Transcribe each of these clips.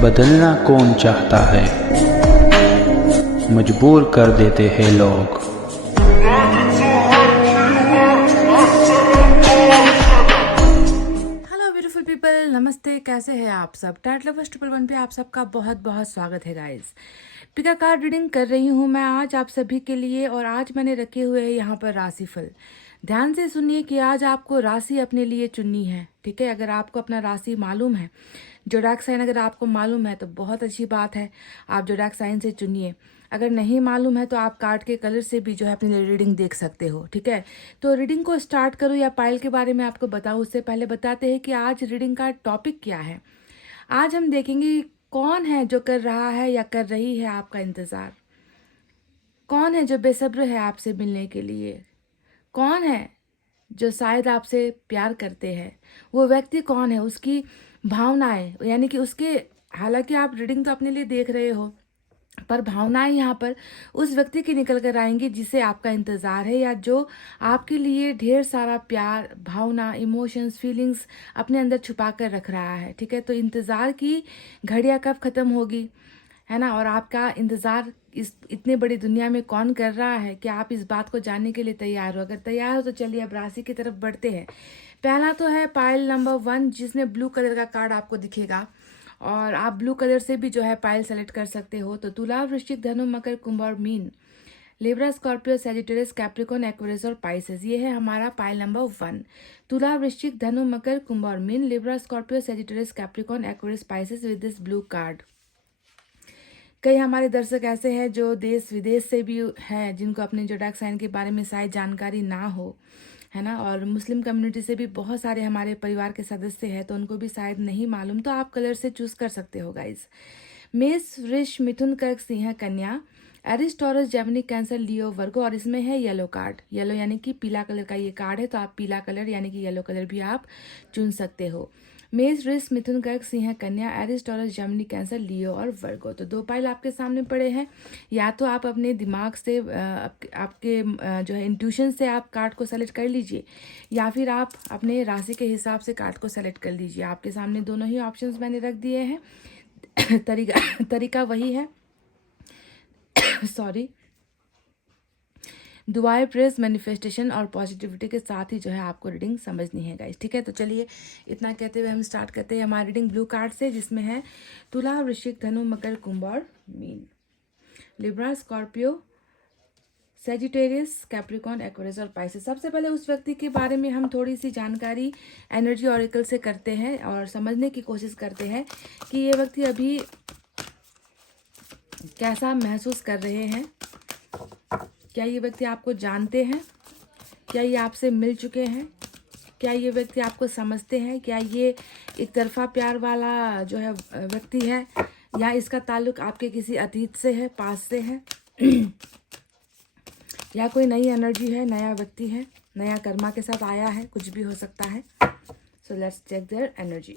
बदलना कौन चाहता है, मजबूर कर देते हैं लोग। हेलो ब्यूटीफुल पीपल, नमस्ते। कैसे हैं आप सब? टैट लवर्स 111 पे आप सबका बहुत बहुत स्वागत है गाइस। पिका कार्ड रीडिंग कर रही हूँ मैं आज आप सभी के लिए, और आज मैंने रखे हुए हैं यहाँ पर राशिफल। ध्यान से सुनिए कि आज आपको राशि अपने लिए चुननी है, ठीक है। अगर आपको अपना राशि मालूम है, जोडाक साइन अगर आपको मालूम है तो बहुत अच्छी बात है, आप जोडाक साइन से चुनिए। अगर नहीं मालूम है तो आप कार्ड के कलर से भी जो है अपनी रीडिंग देख सकते हो, ठीक है। तो रीडिंग को स्टार्ट करूँ या पायल के बारे में आपको बताऊँ उससे पहले बताते हैं कि आज रीडिंग का टॉपिक क्या है। आज हम देखेंगे कौन है जो कर रहा है या कर रही है आपका इंतज़ार, कौन है जो बेसब्र है आपसे मिलने के लिए, कौन है जो शायद आपसे प्यार करते हैं, वो व्यक्ति कौन है, उसकी भावनाएं यानी कि उसके, हालांकि आप रीडिंग तो अपने लिए देख रहे हो पर भावनाएं यहाँ पर उस व्यक्ति की निकल कर आएंगी जिसे आपका इंतज़ार है, या जो आपके लिए ढेर सारा प्यार, भावना, इमोशंस, फीलिंग्स अपने अंदर छुपा कर रख रहा है, ठीक है। तो इंतज़ार की घड़ियाँ कब ख़त्म होगी, है ना, और आपका इंतज़ार इस इतने बड़ी दुनिया में कौन कर रहा है, कि आप इस बात को जानने के लिए तैयार हो। अगर तैयार हो तो चलिए अब राशि की तरफ बढ़ते हैं। पहला तो है पायल नंबर 1, जिसमें ब्लू कलर का कार्ड आपको दिखेगा, और आप ब्लू कलर से भी जो है पायल सेलेक्ट कर सकते हो। तो तुला, वृश्चिक, धनु, मकर, कुंभ और mean, Libra, Scorpio, Sagittarius, Capricorn, Aquarius और पाइसेस, ये है हमारा पायल नंबर 1। तुला, वृश्चिक, धनु, मकर, कुंभ और mean, Libra, Scorpio, Sagittarius, Capricorn, Aquarius, Pisces with this blue card. कई हमारे दर्शक ऐसे हैं जो देश विदेश से भी हैं, जिनको अपने जोडाक साइन के बारे में शायद जानकारी ना हो, है ना, और मुस्लिम कम्युनिटी से भी बहुत सारे हमारे परिवार के सदस्य हैं, तो उनको भी शायद नहीं मालूम। तो आप कलर से चूज कर सकते हो गाइस। मेष, वृष, मिथुन, कर्क, सिंह, कन्या, एरिस, टॉरस, जेमिनी, कैंसर, लियो, वर्गो, और इसमें है येलो कार्ड। येलो यानी कि पीला कलर का ये कार्ड है, तो आप पीला कलर यानी कि येलो कलर भी आप चुन सकते हो। मेष, वृष, मिथुन, कर्क, सिंह, कन्या, एरिस, टॉरस, जेमिनी, कैंसर, लियो और वर्गो। तो 2 पाइल आपके सामने पड़े हैं। या तो आप अपने दिमाग से आपके जो है इंट्यूशन से आप कार्ड को सेलेक्ट कर लीजिए, या फिर आप अपने राशि के हिसाब से कार्ड को सेलेक्ट कर लीजिए। आपके सामने दोनों ही ऑप्शंस मैंने रख दिए हैं। तरीका वही है। सॉरी। दुआएं, प्रेस, मैनिफेस्टेशन और पॉजिटिविटी के साथ ही जो है आपको रीडिंग समझनी है गाइस, ठीक है। तो चलिए इतना कहते हुए हम स्टार्ट करते हैं हमारी रीडिंग ब्लू कार्ड से, जिसमें है तुला, वृश्चिक, धनु, मकर, कुंभ और mean, Libra, Scorpio, Sagittarius, Capricorn, Aquarius और पाइसेस। सबसे पहले उस व्यक्ति के बारे में हम थोड़ी सी जानकारी एनर्जी ऑरिकल से करते हैं और समझने की कोशिश करते हैं कि ये व्यक्ति अभी कैसा महसूस कर रहे हैं। क्या ये व्यक्ति आपको जानते हैं? क्या ये आपसे मिल चुके हैं? क्या ये व्यक्ति आपको समझते हैं? क्या ये एक तरफा प्यार वाला जो है व्यक्ति है, या इसका ताल्लुक आपके किसी अतीत से है, पास से है, या कोई नई एनर्जी है, नया व्यक्ति है, नया कर्मा के साथ आया है, कुछ भी हो सकता है। So let's check their energy.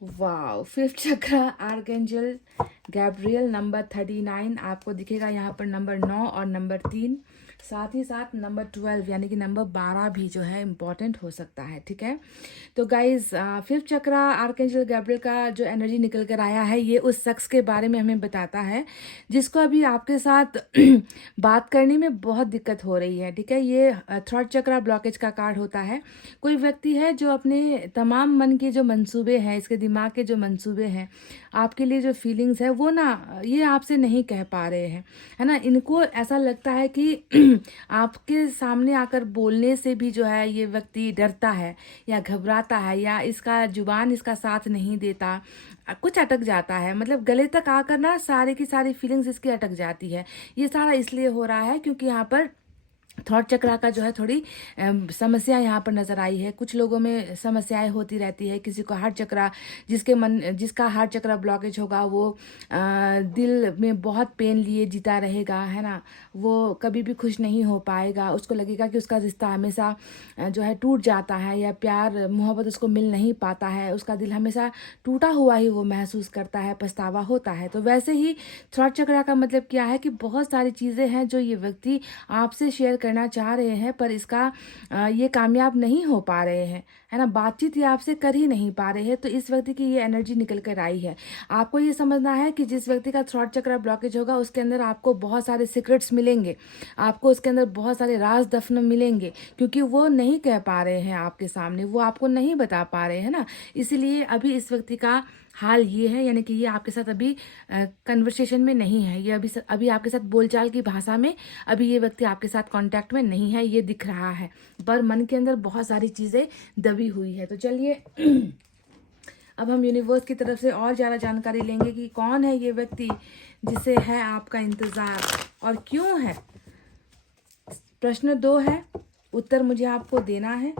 Wow, 5th chakra archangel Gabriel number 39 आपको दिखेगा यहाँ पर, नंबर 9 और नंबर 3, साथ ही साथ नंबर 12 यानी कि नंबर 12 भी जो है इम्पॉर्टेंट हो सकता है, ठीक है। तो guys 5th chakra archangel Gabriel का जो एनर्जी निकल कर आया है, ये उस शख्स के बारे में हमें बताता है जिसको अभी आपके साथ बात करने में बहुत दिक्कत हो रही है, ठीक है। ये 3rd चक्र ब्लॉकेज का कार्ड होता है। कोई व्यक्ति है जो अपने तमाम मन के जो मंसूबे हैं, इसके दिमाग के जो मंसूबे हैं, आपके लिए जो फीलिंग्स है, वो ना ये आपसे नहीं कह पा रहे हैं, है ना। इनको ऐसा लगता है कि आपके सामने आकर बोलने से भी जो है ये व्यक्ति डरता है या घबराता है, या इसका जुबान इसका साथ नहीं देता, कुछ अटक जाता है, मतलब गले तक आकर ना सारी की सारी फीलिंग्स इसकी अटक जाती है। ये सारा इसलिए हो रहा है क्योंकि यहाँ पर थॉट चक्रा का जो है थोड़ी समस्या यहाँ पर नज़र आई है। कुछ लोगों में समस्याएं होती रहती है। किसी को हार्ट चक्रा, जिसका हार्ट चक्रा ब्लॉकेज होगा वो दिल में बहुत पेन लिए जीता रहेगा, है ना। वो कभी भी खुश नहीं हो पाएगा। उसको लगेगा कि उसका रिश्ता हमेशा जो है टूट जाता है, या प्यार मोहब्बत उसको मिल नहीं पाता है। उसका दिल हमेशा टूटा हुआ ही वो महसूस करता है, पछतावा होता है। तो वैसे ही थॉट चक्रा का मतलब क्या है कि बहुत सारी चीज़ें हैं जो ये व्यक्ति आपसे शेयर करना चाह रहे हैं, पर इसका ये कामयाब नहीं हो पा रहे हैं, है ना। बातचीत ये आपसे कर ही नहीं पा रहे हैं। तो इस व्यक्ति की ये एनर्जी निकल कर आई है। आपको ये समझना है कि जिस व्यक्ति का थ्रॉट चक्र ब्लॉकेज होगा उसके अंदर आपको बहुत सारे सीक्रेट्स मिलेंगे, आपको उसके अंदर बहुत सारे राज दफन मिलेंगे, क्योंकि वो नहीं कह पा रहे हैं आपके सामने, वो आपको नहीं बता पा रहे हैं ना। इसीलिए अभी इस व्यक्ति का हाल ये है, यानी कि ये आपके साथ अभी कन्वर्सेशन में नहीं है। ये अभी आपके साथ बोलचाल की भाषा में अभी ये व्यक्ति आपके साथ कांटेक्ट में नहीं है, ये दिख रहा है। पर मन के अंदर बहुत सारी चीज़ें दबी हुई है। तो चलिए अब हम यूनिवर्स की तरफ से और ज़्यादा जानकारी लेंगे कि कौन है ये व्यक्ति जिसे है आपका इंतज़ार और क्यों है। प्रश्न 2 है, उत्तर मुझे आपको देना है।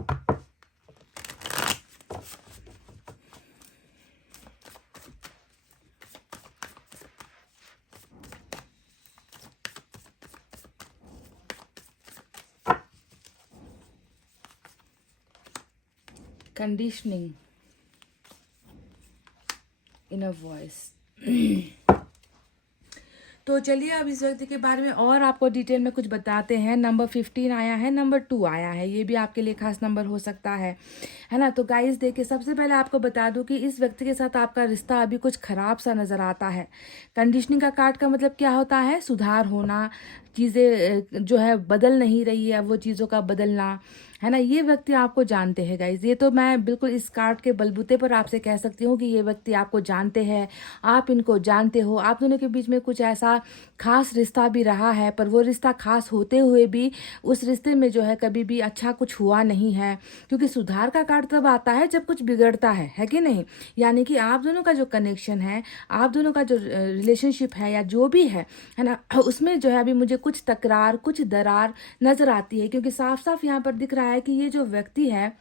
Conditioning, inner voice. तो चलिए अब इस व्यक्ति के बारे में और आपको डिटेल में कुछ बताते हैं। नंबर 15 आया है, नंबर 2 आया है, ये भी आपके लिए खास नंबर हो सकता है ना। तो गाइस देखिए, सबसे पहले आपको बता दूं कि इस व्यक्ति के साथ आपका रिश्ता अभी कुछ खराब सा नज़र आता है। कंडीशनिंग का कार्ड का मतलब क्या होता है? सुधार होना, चीज़ें जो है बदल नहीं रही है, वो चीज़ों का बदलना, है ना। ये व्यक्ति आपको जानते हैं गाइज। ये तो मैं बिल्कुल इस कार्ड के बलबूते पर आपसे कह सकती हूँ कि ये व्यक्ति आपको जानते हैं, आप इनको जानते हो। आप दोनों के बीच में कुछ ऐसा खास रिश्ता भी रहा है, पर वो रिश्ता खास होते हुए भी उस रिश्ते में जो है कभी भी अच्छा कुछ हुआ नहीं है। क्योंकि सुधार का कार्ड तब आता है जब कुछ बिगड़ता है कि नहीं। यानी कि आप दोनों का जो कनेक्शन है, आप दोनों का जो रिलेशनशिप है या जो भी है ना, उसमें जो है अभी मुझे कुछ तकरार, कुछ दरार नजर आती है। क्योंकि साफ साफ यहाँ पर दिख रहा है कि ये जो व्यक्ति है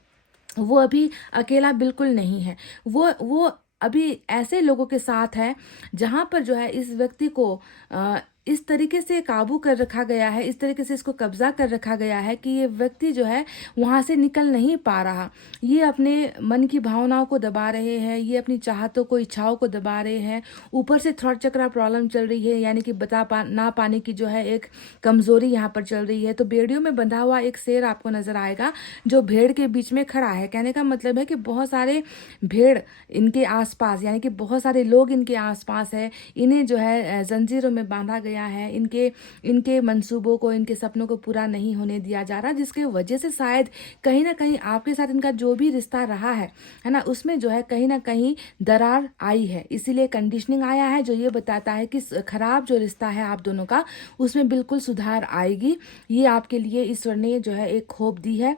वो अभी अकेला बिल्कुल नहीं है। वो अभी ऐसे लोगों के साथ है जहाँ पर जो है इस व्यक्ति को इस तरीके से काबू कर रखा गया है, इस तरीके से इसको कब्जा कर रखा गया है कि ये व्यक्ति जो है वहाँ से निकल नहीं पा रहा। ये अपने मन की भावनाओं को दबा रहे हैं, ये अपनी चाहतों को, इच्छाओं को दबा रहे हैं। ऊपर से थ्रॉट चक्रा प्रॉब्लम चल रही है, यानी कि ना पाने की जो है एक कमजोरी यहाँ पर चल रही है। तो बेड़ियों में बंधा हुआ एक शेर आपको नजर आएगा जो भेड़ के बीच में खड़ा है। कहने का मतलब है कि बहुत सारे भेड़ इनके आसपास, यानी कि बहुत सारे लोग इनके आसपास है। इन्हें जो है जंजीरों में बांधा गया है। इनके मंसूबों को, इनके सपनों को पूरा नहीं होने दिया जा रहा, जिसके वजह से शायद कहीं ना कहीं आपके साथ इनका जो भी रिश्ता रहा है ना, उसमें जो है कहीं ना कहीं दरार आई है। इसीलिए कंडीशनिंग आया है जो ये बताता है कि खराब जो रिश्ता है आप दोनों का, उसमें बिल्कुल सुधार आएगी। ये आपके लिए ईश्वर ने जो है एक होप दी है।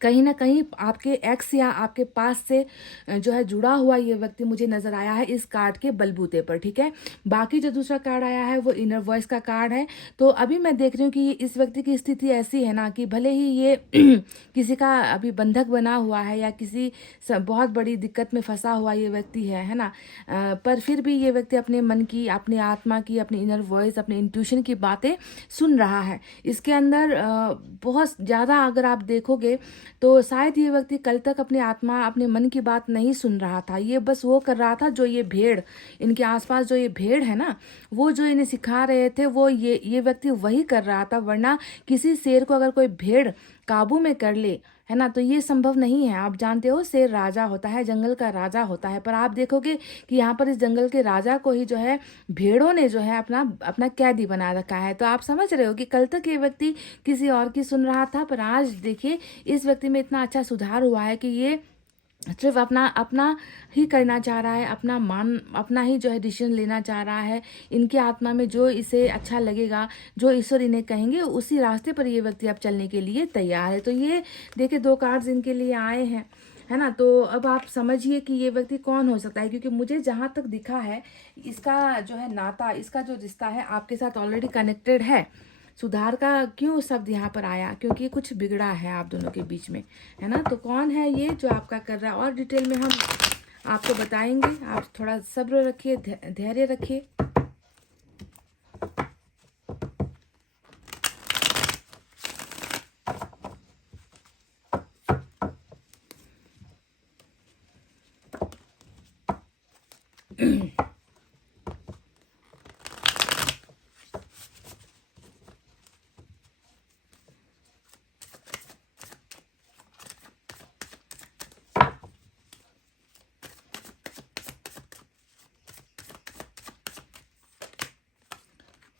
कहीं ना कहीं आपके एक्स या आपके पास से जो है जुड़ा हुआ ये व्यक्ति मुझे नजर आया है इस कार्ड के बलबूते पर, ठीक है। बाकी जो दूसरा कार्ड आया है वो इनर वॉइस का कार्ड है। तो अभी मैं देख रही हूँ कि इस व्यक्ति की स्थिति ऐसी है ना कि भले ही ये किसी का अभी बंधक बना हुआ है या किसी बहुत बड़ी दिक्कत में फंसा हुआ ये व्यक्ति है ना, पर फिर भी ये व्यक्ति अपने मन की, अपने आत्मा की, अपनी इनर वॉइस, अपने इंट्यूशन की बातें सुन रहा है। इसके अंदर बहुत ज़्यादा अगर आप देखोगे तो शायद ये व्यक्ति कल तक अपनी आत्मा, अपने मन की बात नहीं सुन रहा था। ये बस वो कर रहा था जो ये भेड़, इनके आसपास जो ये भेड़ है ना, वो जो इन्हें सिखा रहे थे वो ये व्यक्ति वही कर रहा था। वरना किसी शेर को अगर कोई भेड़ काबू में कर ले, है ना, तो ये संभव नहीं है। आप जानते हो शेर राजा होता है, जंगल का राजा होता है, पर आप देखोगे कि यहाँ पर इस जंगल के राजा को ही जो है भेड़ों ने जो है अपना कैदी बना रखा है। तो आप समझ रहे हो कि कल तक ये व्यक्ति किसी और की सुन रहा था, पर आज देखिए इस व्यक्ति में इतना अच्छा सुधार हुआ है कि ये सिर्फ अपना ही करना चाह रहा है, अपना ही जो है डिसीजन लेना चाह रहा है। इनकी आत्मा में जो इसे अच्छा लगेगा, जो ईश्वर इन्हें कहेंगे, उसी रास्ते पर ये व्यक्ति अब चलने के लिए तैयार है। तो ये देखिए 2 कार्ड्स इनके लिए आए हैं, है ना। तो अब आप समझिए कि ये व्यक्ति कौन हो सकता है, क्योंकि मुझे जहाँ तक दिखा है इसका जो है नाता, इसका जो रिश्ता है आपके साथ ऑलरेडी कनेक्टेड है। सुधार का क्यों शब्द यहाँ पर आया, क्योंकि कुछ बिगड़ा है आप दोनों के बीच में, है ना। तो कौन है ये जो आपका कर रहा है, और डिटेल में हम आपको बताएंगे। आप थोड़ा सब्र रखिए, धैर्य रखिए।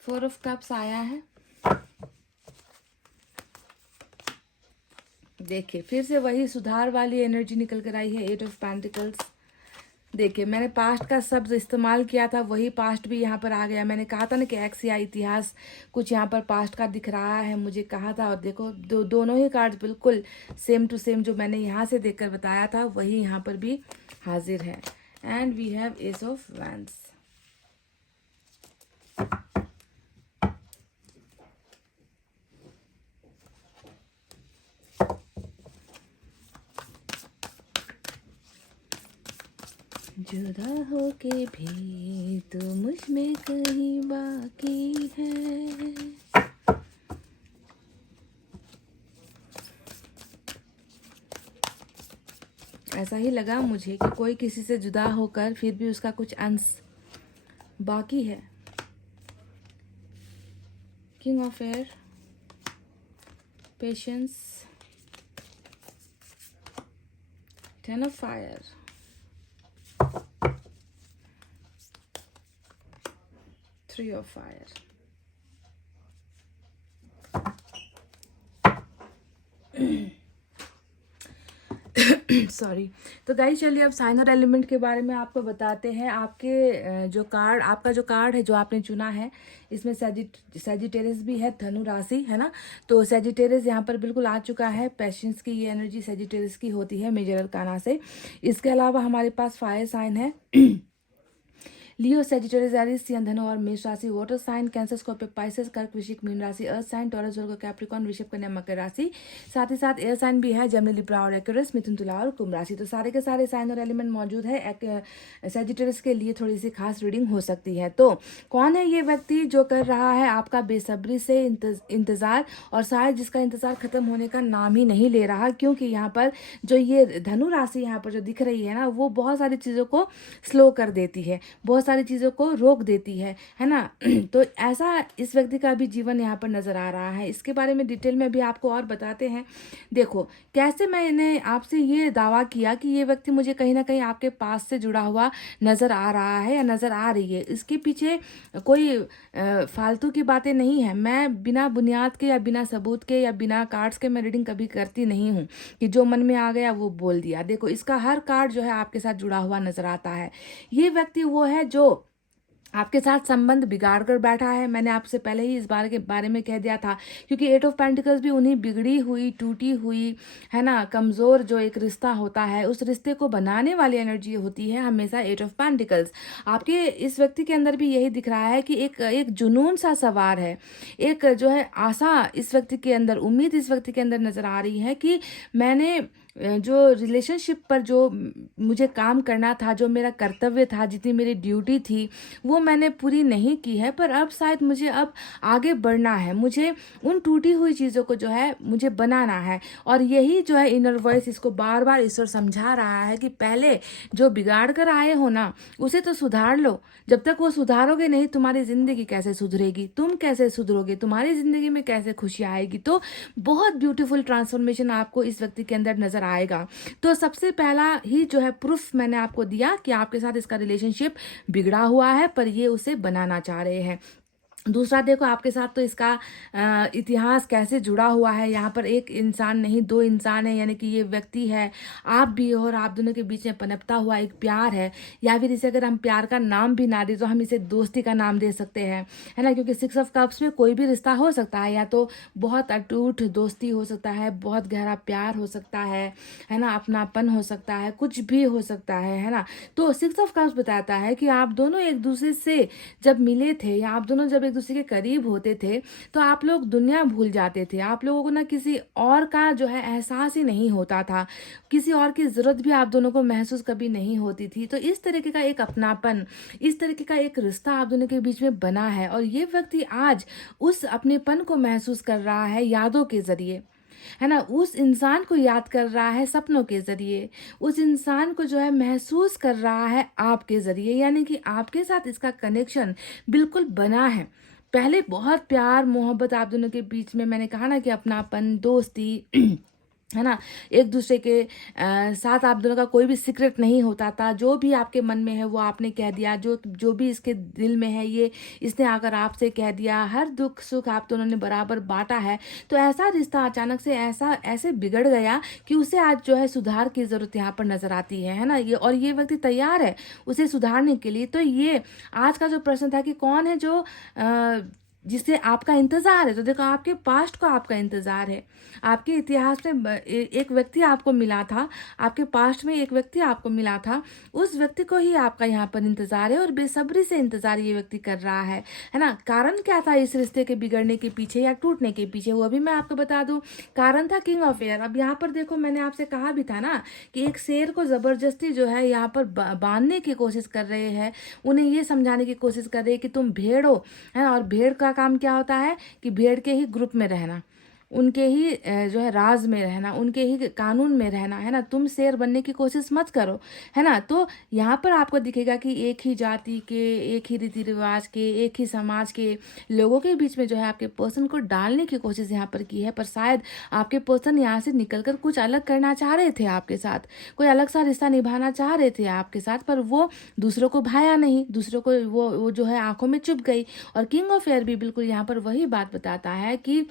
फोर ऑफ कप्स आया है। देखिए फिर से वही सुधार वाली एनर्जी निकल कर आई है, एट ऑफ पेंटिकल्स। देखिए मैंने पास्ट का शब्द इस्तेमाल किया था, वही पास्ट भी यहाँ पर आ गया। मैंने कहा था ना कि एक्स या इतिहास कुछ यहाँ पर पास्ट का दिख रहा है, मुझे कहा था। और देखो दोनों ही कार्ड्स बिल्कुल सेम टू सेम जो मैंने यहाँ से देखकर बताया था वही यहाँ पर भी हाजिर है। And we have ace of wands. जुदा होके भी तो मुझ में कहीं बाकी है। ऐसा ही लगा मुझे कि कोई किसी से जुदा होकर फिर भी उसका कुछ अंश बाकी है। King of air, patience, ten of fire, three of fire. Sorry. तो गाइस चलिए अब साइन और एलिमेंट के बारे में आपको बताते हैं। आपके जो कार्ड, आपका जो कार्ड है जो आपने चुना है, इसमें सैजिटेरियस भी है, धनु राशि है ना। तो सैजिटेरियस यहाँ पर बिल्कुल आ चुका है। पैशंस की ये एनर्जी सैजिटेरियस की होती है मेजर अरकाना से। इसके अलावा हमारे पास फायर साइन है लियो, सैजिटेरियस, एरीज, सिंह, धनु और मेष राशि। Water sign Cancer, Scorpio, Pisces, कर्क, वृश्चिक, मीन राशि। Earth sign Taurus, Virgo, Capricorn, वृषभ, कन्या, मकर राशि। साथ ही साथ एयर साइन भी है, जेमिनी, लिब्रा और एक्वेरियस, मिथुन, तुला और कुंभ राशि। तो सारे के सारे साइन और एलिमेंट मौजूद है। सैजिटेरियस के लिए थोड़ी सी खास रीडिंग हो सकती है। तो कौन है ये व्यक्ति जो कर रहा है आपका बेसब्री से इंतजार, और शायद जिसका इंतजार खत्म होने का नाम ही नहीं ले रहा, क्योंकि यहाँ पर जो ये धनु राशि यहाँ पर जो दिख रही है ना, वो बहुत सारी चीज़ों को स्लो कर देती है, बहुत सारी चीज़ों को रोक देती है ना। तो ऐसा इस व्यक्ति का भी जीवन यहाँ पर नजर आ रहा है। इसके बारे में डिटेल में भी आपको और बताते हैं। देखो कैसे मैंने आपसे ये दावा किया कि ये व्यक्ति मुझे कहीं ना कहीं आपके पास से जुड़ा हुआ नजर आ रहा है या नजर आ रही है। इसके पीछे कोई फालतू की बातें नहीं है। मैं बिना बुनियाद के या बिना सबूत के या बिना कार्ड्स के मैं रीडिंग कभी करती नहीं हूँ कि जो मन में आ गया वो बोल दिया। देखो इसका हर कार्ड जो है आपके साथ जुड़ा हुआ नजर आता है। ये व्यक्ति वो है जो आपके साथ संबंध बिगाड़ कर बैठा है। मैंने आपसे पहले ही इस बारे में कह दिया था, क्योंकि एट ऑफ पेंटिकल्स भी उन्हीं बिगड़ी हुई, टूटी हुई, है ना, कमज़ोर जो एक रिश्ता होता है, उस रिश्ते को बनाने वाली एनर्जी होती है हमेशा एट ऑफ पेंटिकल्स। आपके इस व्यक्ति के अंदर भी यही दिख रहा है कि एक जुनून सा सवार है, एक जो है आशा इस व्यक्ति के अंदर, उम्मीद इस व्यक्ति के अंदर नज़र आ रही है कि मैंने जो रिलेशनशिप पर जो मुझे काम करना था, जो मेरा कर्तव्य था, जितनी मेरी ड्यूटी थी, वो मैंने पूरी नहीं की है। पर अब शायद मुझे अब आगे बढ़ना है, मुझे उन टूटी हुई चीज़ों को जो है मुझे बनाना है। और यही जो है इनर वॉइस इसको बार बार ईश्वर समझा रहा है कि पहले जो बिगाड़ कर आए हो ना, उसे तो सुधार लो। जब तक वो सुधारोगे नहीं, तुम्हारी ज़िंदगी कैसे सुधरेगी, तुम कैसे सुधरोगे, तुम्हारी ज़िंदगी में कैसे खुशी आएगी। तो बहुत ब्यूटीफुल ट्रांसफॉर्मेशन आपको इस व्यक्ति के अंदर नजर आएगा। तो सबसे पहला ही जो है प्रूफ मैंने आपको दिया कि आपके साथ इसका रिलेशनशिप बिगड़ा हुआ है, पर ये उसे बनाना चाह रहे हैं। दूसरा देखो आपके साथ तो इसका इतिहास कैसे जुड़ा हुआ है। यहाँ पर एक इंसान नहीं, दो इंसान है, यानी कि ये व्यक्ति है, आप भी हो, और आप दोनों के बीच में पनपता हुआ एक प्यार है। या फिर इसे अगर हम प्यार का नाम भी ना दे तो हम इसे दोस्ती का नाम दे सकते हैं, है ना, क्योंकि सिक्स ऑफ कप्स में कोई भी रिश्ता हो सकता है। या तो बहुत अटूट दोस्ती हो सकता है, बहुत गहरा प्यार हो सकता है ना, अपनापन हो सकता है, कुछ भी हो सकता है ना। तो सिक्स ऑफ कप्स बताता है कि आप दोनों एक दूसरे से जब मिले थे, या आप दोनों जब एक दूसरे के करीब होते थे तो आप लोग दुनिया भूल जाते थे, आप लोगों को ना किसी और का जो है एहसास ही नहीं होता था, किसी और की ज़रूरत भी आप दोनों को महसूस कभी नहीं होती थी। तो इस तरीके का एक अपनापन, इस तरीके का एक रिश्ता आप दोनों के बीच में बना है और ये व्यक्ति आज उस अपनेपन को महसूस कर रहा है यादों के ज़रिए, है ना? उस इंसान को याद कर रहा है सपनों के ज़रिए, उस इंसान को जो है महसूस कर रहा है आपके ज़रिए, यानी कि आपके साथ इसका कनेक्शन बिल्कुल बना है। पहले बहुत प्यार मोहब्बत आप दोनों के बीच में, मैंने कहा ना कि अपनापन, दोस्ती है ना, एक दूसरे के साथ आप दोनों का कोई भी सीक्रेट नहीं होता था, जो भी आपके मन में है वो आपने कह दिया, जो जो भी इसके दिल में है ये इसने आकर आपसे कह दिया, हर दुख सुख आप दोनों ने बराबर बांटा है। तो ऐसा रिश्ता अचानक से ऐसे बिगड़ गया कि उसे आज जो है सुधार की ज़रूरत यहाँ पर नज़र आती है ना, ये और ये व्यक्ति तैयार है उसे सुधारने के लिए। तो ये आज का जो प्रश्न था कि कौन है जो जिससे आपका इंतज़ार है, तो देखो आपके पास्ट को आपका इंतज़ार है, आपके इतिहास में एक व्यक्ति आपको मिला था, आपके पास्ट में एक व्यक्ति आपको मिला था, उस व्यक्ति को ही आपका यहाँ पर इंतज़ार है और बेसब्री से इंतज़ार ये व्यक्ति कर रहा है ना। कारण क्या था इस रिश्ते के बिगड़ने के पीछे या टूटने के पीछे, वो भी मैं आपको बता दूं। कारण था किंग ऑफ एयर। अब यहाँ पर देखो मैंने आपसे कहा भी था ना कि एक शेर को ज़बरदस्ती जो है यहाँ पर बांधने की कोशिश कर रहे हैं, उन्हें ये समझाने की कोशिश कर रहे हैं कि तुम भेड़ हो, है ना, और भेड़ का काम क्या होता है कि भेड़ के ही ग्रुप में रहना, उनके ही जो है राज में रहना, उनके ही कानून में रहना, है ना, तुम शेर बनने की कोशिश मत करो, है ना। तो यहाँ पर आपको दिखेगा कि एक ही जाति के, एक ही रीति रिवाज के, एक ही समाज के लोगों के बीच में जो है आपके पर्सन को डालने की कोशिश यहाँ पर की है, पर शायद आपके पर्सन यहाँ से निकलकर कुछ अलग करना चाह रहे थे आपके साथ, कोई अलग सा रिश्ता निभाना चाह रहे थे आपके साथ, पर वो दूसरों को भाया नहीं, दूसरों को वो जो है आंखों में चुभ गई। और किंग ऑफ एयर भी बिल्कुल यहाँ पर वही बात बताता है कि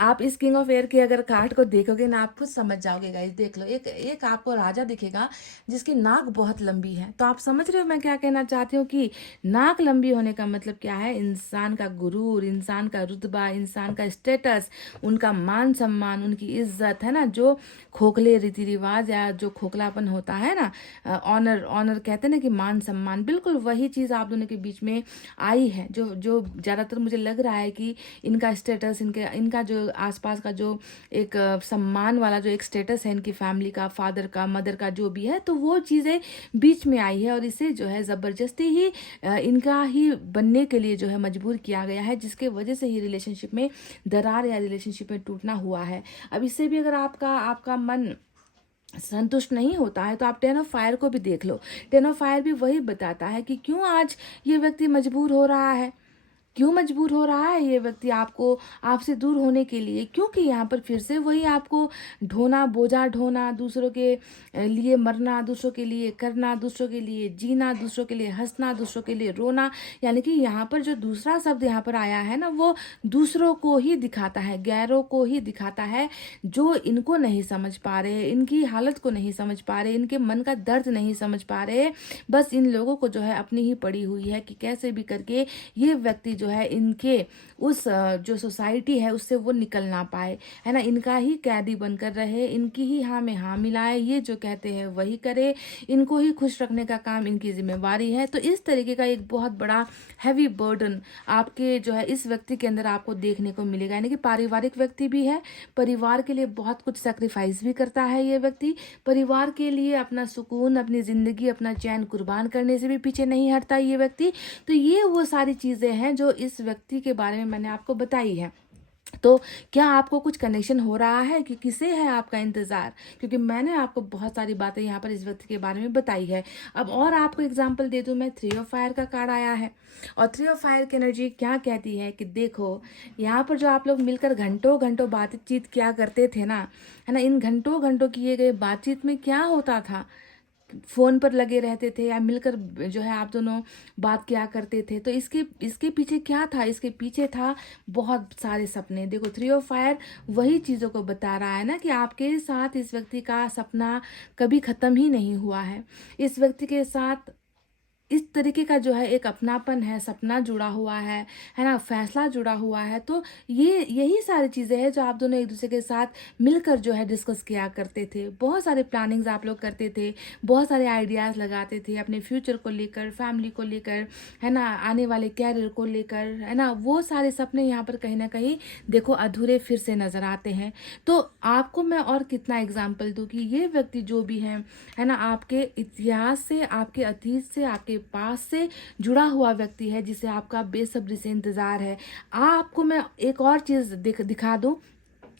आप इस किंग ऑफ एयर की अगर कार्ड को देखोगे ना, आप खुद समझ जाओगे गाइस। देख लो, एक आपको राजा दिखेगा जिसकी नाक बहुत लंबी है। तो आप समझ रहे हो मैं क्या कहना चाहती हूँ कि नाक लंबी होने का मतलब क्या है, इंसान का गुरूर, इंसान का रुतबा, इंसान का स्टेटस, उनका मान सम्मान, उनकी इज्जत, है ना। जो खोखले रीति रिवाज या जो खोखलापन होता है ना, ऑनर कहते हैं ना कि मान सम्मान, बिल्कुल वही चीज़ आप दोनों के बीच में आई है। जो ज़्यादातर मुझे लग रहा है कि इनका स्टेटस, इनका जो आसपास का जो एक सम्मान वाला जो एक स्टेटस है इनकी फैमिली का, फादर का, मदर का, जो भी है, तो वो चीज़ें बीच में आई है और इसे जो है ज़बरदस्ती ही इनका ही बनने के लिए जो है मजबूर किया गया है, जिसके वजह से ही रिलेशनशिप में दरार या रिलेशनशिप में टूटना हुआ है। अब इससे भी अगर आपका मन संतुष्ट नहीं होता है तो आप 10 ऑफ फायर को भी देख लो। 10 ऑफ फायर भी वही बताता है कि क्यों आज ये व्यक्ति मजबूर हो रहा है, क्यों मजबूर हो रहा है ये व्यक्ति आपसे दूर होने के लिए, क्योंकि यहाँ पर फिर से वही आपको ढोना, बोझा ढोना, दूसरों के लिए मरना, दूसरों के लिए करना, दूसरों के लिए जीना, दूसरों के लिए हंसना, दूसरों के लिए रोना, यानी कि यहाँ पर जो दूसरा शब्द यहाँ पर आया है ना, वो दूसरों को ही दिखाता है, गैरों को ही दिखाता है, जो इनको नहीं समझ पा रहे, इनकी हालत को नहीं समझ पा रहे, इनके मन का दर्द नहीं समझ पा रहे। बस इन लोगों को जो है अपनी ही पड़ी हुई है कि कैसे भी करके ये व्यक्ति जो है इनके उस जो सोसाइटी है उससे वो निकल ना पाए, है ना, इनका ही कैदी बनकर रहे, इनकी ही हाँ में हाँ मिलाए, ये जो कहते हैं वही करे, इनको ही खुश रखने का काम इनकी जिम्मेवारी है। तो इस तरीके का एक बहुत बड़ा हैवी बर्डन आपके जो है इस व्यक्ति के अंदर आपको देखने को मिलेगा, यानी कि पारिवारिक व्यक्ति भी है, परिवार के लिए बहुत कुछ सेक्रीफाइस भी करता है ये व्यक्ति, परिवार के लिए अपना सुकून, अपनी ज़िंदगी, अपना चैन कुर्बान करने से भी पीछे नहीं हटता ये व्यक्ति। तो ये वो सारी चीज़ें हैं जो इस व्यक्ति के बारे में मैंने आपको बताई है। तो क्या आपको कुछ कनेक्शन हो रहा है कि किसे है आपका इंतज़ार, क्योंकि मैंने आपको बहुत सारी बातें यहाँ पर इस व्यक्ति के बारे में बताई है। अब और आपको एग्जांपल दे दूँ मैं, 3 ऑफ फायर का कार्ड आया है और 3 ऑफ फायर की एनर्जी क्या कहती है कि देखो यहाँ पर जो आप लोग मिलकर घंटों घंटों बातचीत क्या करते थे ना, है ना, इन घंटों घंटों किए गए बातचीत में क्या होता था, फ़ोन पर लगे रहते थे या मिलकर जो है आप दोनों बात किया करते थे, तो इसके पीछे क्या था, इसके पीछे था बहुत सारे सपने। देखो 3 ऑफ फायर वही चीज़ों को बता रहा है ना कि आपके साथ इस व्यक्ति का सपना कभी ख़त्म ही नहीं हुआ है, इस व्यक्ति के साथ इस तरीके का जो है एक अपनापन है, सपना जुड़ा हुआ है ना, फैसला जुड़ा हुआ है। तो ये यही सारी चीज़ें हैं जो आप दोनों एक दूसरे के साथ मिलकर जो है डिस्कस किया करते थे। बहुत सारे प्लानिंग्स आप लोग करते थे, बहुत सारे आइडियाज़ लगाते थे अपने फ्यूचर को लेकर, फैमिली को लेकर, है ना, आने वाले कैरियर को लेकर, है ना। वो सारे सपने यहाँ पर कहीं ना कहीं देखो अधूरे फिर से नज़र आते हैं। तो आपको मैं और कितना एग्जाम्पल दूँ कि ये व्यक्ति जो भी है ना, आपके इतिहास से, आपके अतीत से, आपके पास से जुड़ा हुआ व्यक्ति है जिसे आपका बेसब्री से इंतज़ार है। आपको मैं एक और चीज़ दिखा दूँ।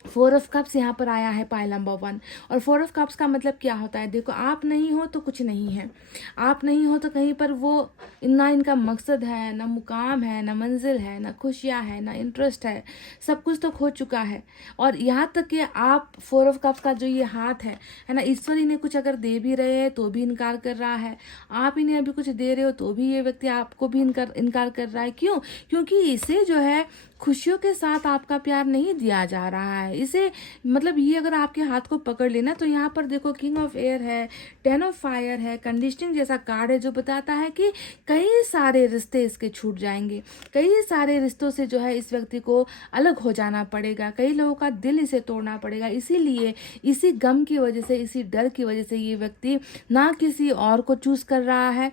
4 ऑफ कप्स यहाँ पर आया है पाइल नंबर 1। और 4 ऑफ कप्स का मतलब क्या होता है? देखो, आप नहीं हो तो कुछ नहीं है, आप नहीं हो तो कहीं पर वो ना इनका मकसद है, ना मुकाम है, ना मंजिल है, ना खुशियाँ है, ना इंटरेस्ट है, सब कुछ तो खो चुका है। और यहाँ तक कि आप 4 ऑफ कप्स का जो ये हाथ है ना, ईश्वर इन्हें कुछ अगर दे भी रहे हैं तो भी इनकार कर रहा है, आप इन्हें अभी कुछ दे रहे हो तो भी ये व्यक्ति आपको भी इनकार कर रहा है। क्यों? क्योंकि इसे जो है खुशियों के साथ आपका प्यार नहीं दिया जा रहा है। इसे मतलब ये अगर आपके हाथ को पकड़ लेना तो यहाँ पर देखो किंग ऑफ एयर है, 10 ऑफ फायर है, कंडीशनिंग जैसा कार्ड है जो बताता है कि कई सारे रिश्ते इसके छूट जाएंगे, कई सारे रिश्तों से जो है इस व्यक्ति को अलग हो जाना पड़ेगा, कई लोगों का दिल इसे तोड़ना पड़ेगा। इसीलिए इसी गम की वजह से, इसी डर की वजह से ये व्यक्ति ना किसी और को चूज कर रहा है,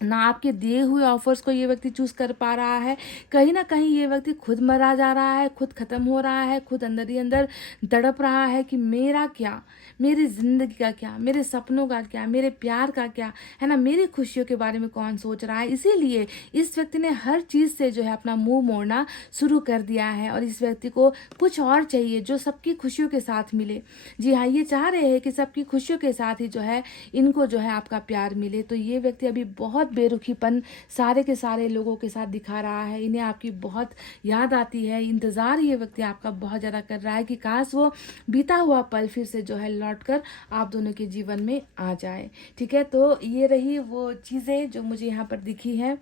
ना आपके दिए हुए ऑफर्स को ये व्यक्ति चूज कर पा रहा है। कहीं ना कहीं ये व्यक्ति खुद मरा जा रहा है, खुद खत्म हो रहा है, खुद अंदर ही अंदर तड़प रहा है कि मेरा क्या, मेरी जिंदगी का क्या, मेरे सपनों का क्या, मेरे प्यार का क्या, है ना, मेरी खुशियों के बारे में कौन सोच रहा है। इसीलिए इस व्यक्ति ने हर चीज़ से जो है अपना मुंह मोड़ना शुरू कर दिया है और इस व्यक्ति को कुछ और चाहिए जो सबकी खुशियों के साथ मिले। जी हाँ, ये चाह रहे हैं कि सबकी खुशियों के साथ ही जो है इनको जो है आपका प्यार मिले। तो ये व्यक्ति अभी बहुत बेरुखीपन सारे के सारे लोगों के साथ दिखा रहा है, इन्हें आपकी बहुत याद आती है, इंतज़ार ये व्यक्ति आपका बहुत ज़्यादा कर रहा है कि काश वो बीता हुआ पल फिर से जो है लौटकर आप दोनों के जीवन में आ जाए। ठीक है, तो ये रही वो चीज़ें जो मुझे यहाँ पर दिखी हैं।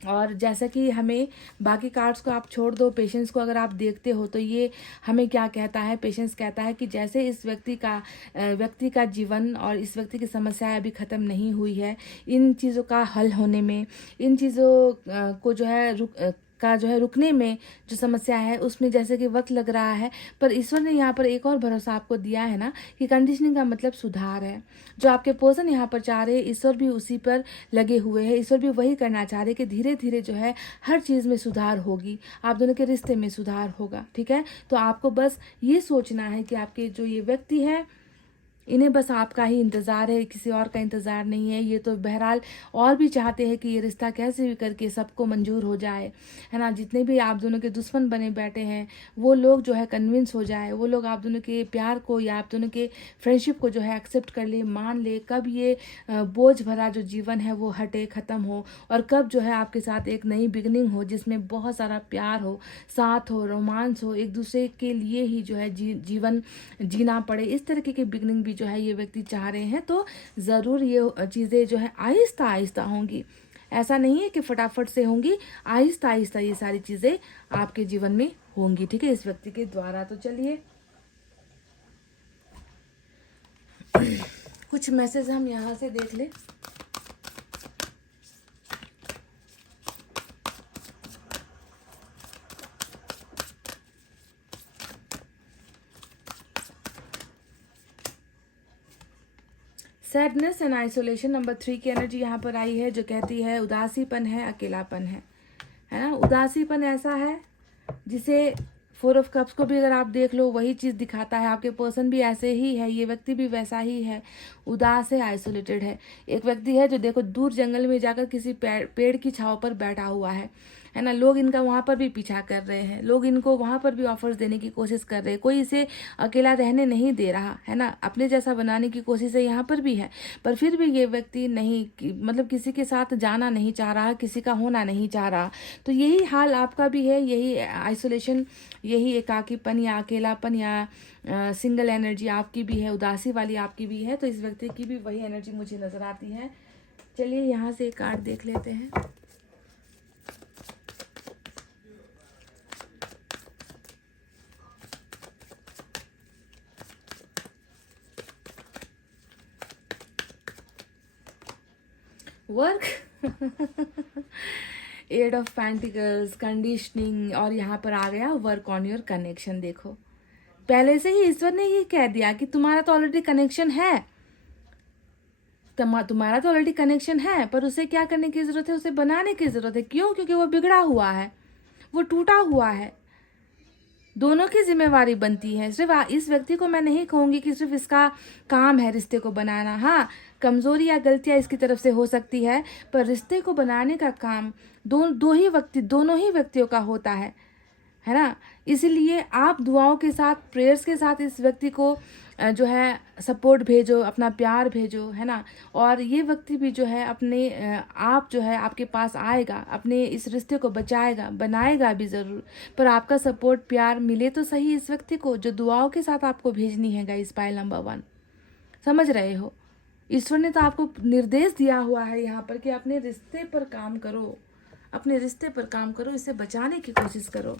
और जैसा कि हमें बाकी कार्ड्स को आप छोड़ दो, पेशेंस को अगर आप देखते हो तो ये हमें क्या कहता है? पेशेंस कहता है कि जैसे इस व्यक्ति का जीवन और इस व्यक्ति की समस्याएं अभी ख़त्म नहीं हुई है, इन चीज़ों का हल होने में, इन चीज़ों को जो है रुकने में जो समस्या है उसमें जैसे कि वक्त लग रहा है, पर ईश्वर ने यहाँ पर एक और भरोसा आपको दिया है ना कि कंडीशनिंग का मतलब सुधार है। जो आपके पर्सन यहाँ पर चाह रहे हैं, ईश्वर भी उसी पर लगे हुए हैं, ईश्वर भी वही करना चाह रहे हैं कि धीरे धीरे जो है हर चीज़ में सुधार होगी, आप दोनों के रिश्ते में सुधार होगा। ठीक है, तो आपको बस ये सोचना है कि आपके जो ये व्यक्ति है इन्हें बस आपका ही इंतज़ार है, किसी और का इंतज़ार नहीं है। ये तो बहरहाल और भी चाहते हैं कि ये रिश्ता कैसे भी करके सबको मंजूर हो जाए, है ना। जितने भी आप दोनों के दुश्मन बने बैठे हैं वो लोग जो है कन्विंस हो जाए, वो लोग आप दोनों के प्यार को या आप दोनों के फ्रेंडशिप को जो है एक्सेप्ट कर ले, मान ले। कब ये बोझ भरा जो जीवन है वो हटे, ख़त्म हो, और कब जो है आपके साथ एक नई बिगनिंग हो जिसमें बहुत सारा प्यार हो, साथ हो, रोमांस हो, एक दूसरे के लिए ही जो है जीवन जीना पड़े, इस तरीके की बिगनिंग जो है ये व्यक्ति चाह रहे हैं। तो ज़रूर ये चीज़ें जो है आहिस्ता आहिस्ता होंगी, ऐसा नहीं है कि फटाफट से होंगी, आहिस्ता आहिस्ता ये सारी चीज़ें आपके जीवन में होंगी। ठीक है, इस व्यक्ति के द्वारा। तो चलिए कुछ मैसेज हम यहाँ से देख लें। सैडनेस एंड आइसोलेशन नंबर 3 की एनर्जी यहाँ पर आई है जो कहती है उदासीपन है, अकेलापन है ना। उदासीपन ऐसा है जिसे 4 ऑफ कप्स को भी अगर आप देख लो वही चीज़ दिखाता है। आपके पर्सन भी ऐसे ही है, ये व्यक्ति भी वैसा ही है, उदास है, आइसोलेटेड है। एक व्यक्ति है जो देखो दूर जंगल में जाकर किसी पेड़ की छांव पर बैठा हुआ है ना। लोग इनका वहाँ पर भी पीछा कर रहे हैं, लोग इनको वहाँ पर भी ऑफर्स देने की कोशिश कर रहे हैं, कोई इसे अकेला रहने नहीं दे रहा है ना, अपने जैसा बनाने की कोशिश है यहाँ पर भी है। पर फिर भी ये व्यक्ति नहीं मतलब किसी के साथ जाना नहीं चाह रहा, किसी का होना नहीं चाह रहा। तो यही हाल आपका भी है, यही आइसोलेशन, यही एकाकीपन या अकेलापन या सिंगल एनर्जी आपकी भी है, उदासी वाली आपकी भी है। तो इस व्यक्ति की भी वही एनर्जी मुझे नज़र आती है। चलिए यहाँ से एक कार्ड देख लेते हैं। Work at of pentacles, conditioning, और यहाँ पर आ गया वर्क ऑन योर कनेक्शन। देखो पहले से ही ईश्वर ने ये कह दिया कि तुम्हारा तो ऑलरेडी कनेक्शन है, तुम्हारा तो ऑलरेडी कनेक्शन है, पर उसे क्या करने की जरूरत है, उसे बनाने की जरूरत है। क्यों? क्योंकि वो बिगड़ा हुआ है, वो टूटा हुआ है। दोनों की जिम्मेवारी बनती है। सिर्फ इस व्यक्ति को मैं नहीं कहूंगी कि सिर्फ इसका काम है रिश्ते को बनाना। हाँ, कमजोरी या गलतियां इसकी तरफ से हो सकती है, पर रिश्ते को बनाने का काम दोनों ही व्यक्तियों का होता है ना। इसीलिए आप दुआओं के साथ, प्रेयर्स के साथ इस व्यक्ति को जो है सपोर्ट भेजो, अपना प्यार भेजो, है ना। और ये व्यक्ति भी जो है अपने आप जो है आपके पास आएगा, अपने इस रिश्ते को बचाएगा, बनाएगा भी ज़रूर, पर आपका सपोर्ट प्यार मिले तो सही इस व्यक्ति को, जो दुआओं के साथ आपको भेजनी है गाइस। पाइल नंबर 1, समझ रहे हो? ईश्वर ने तो आपको निर्देश दिया हुआ है यहाँ पर कि अपने रिश्ते पर काम करो, अपने रिश्ते पर काम करो, इसे बचाने की कोशिश करो।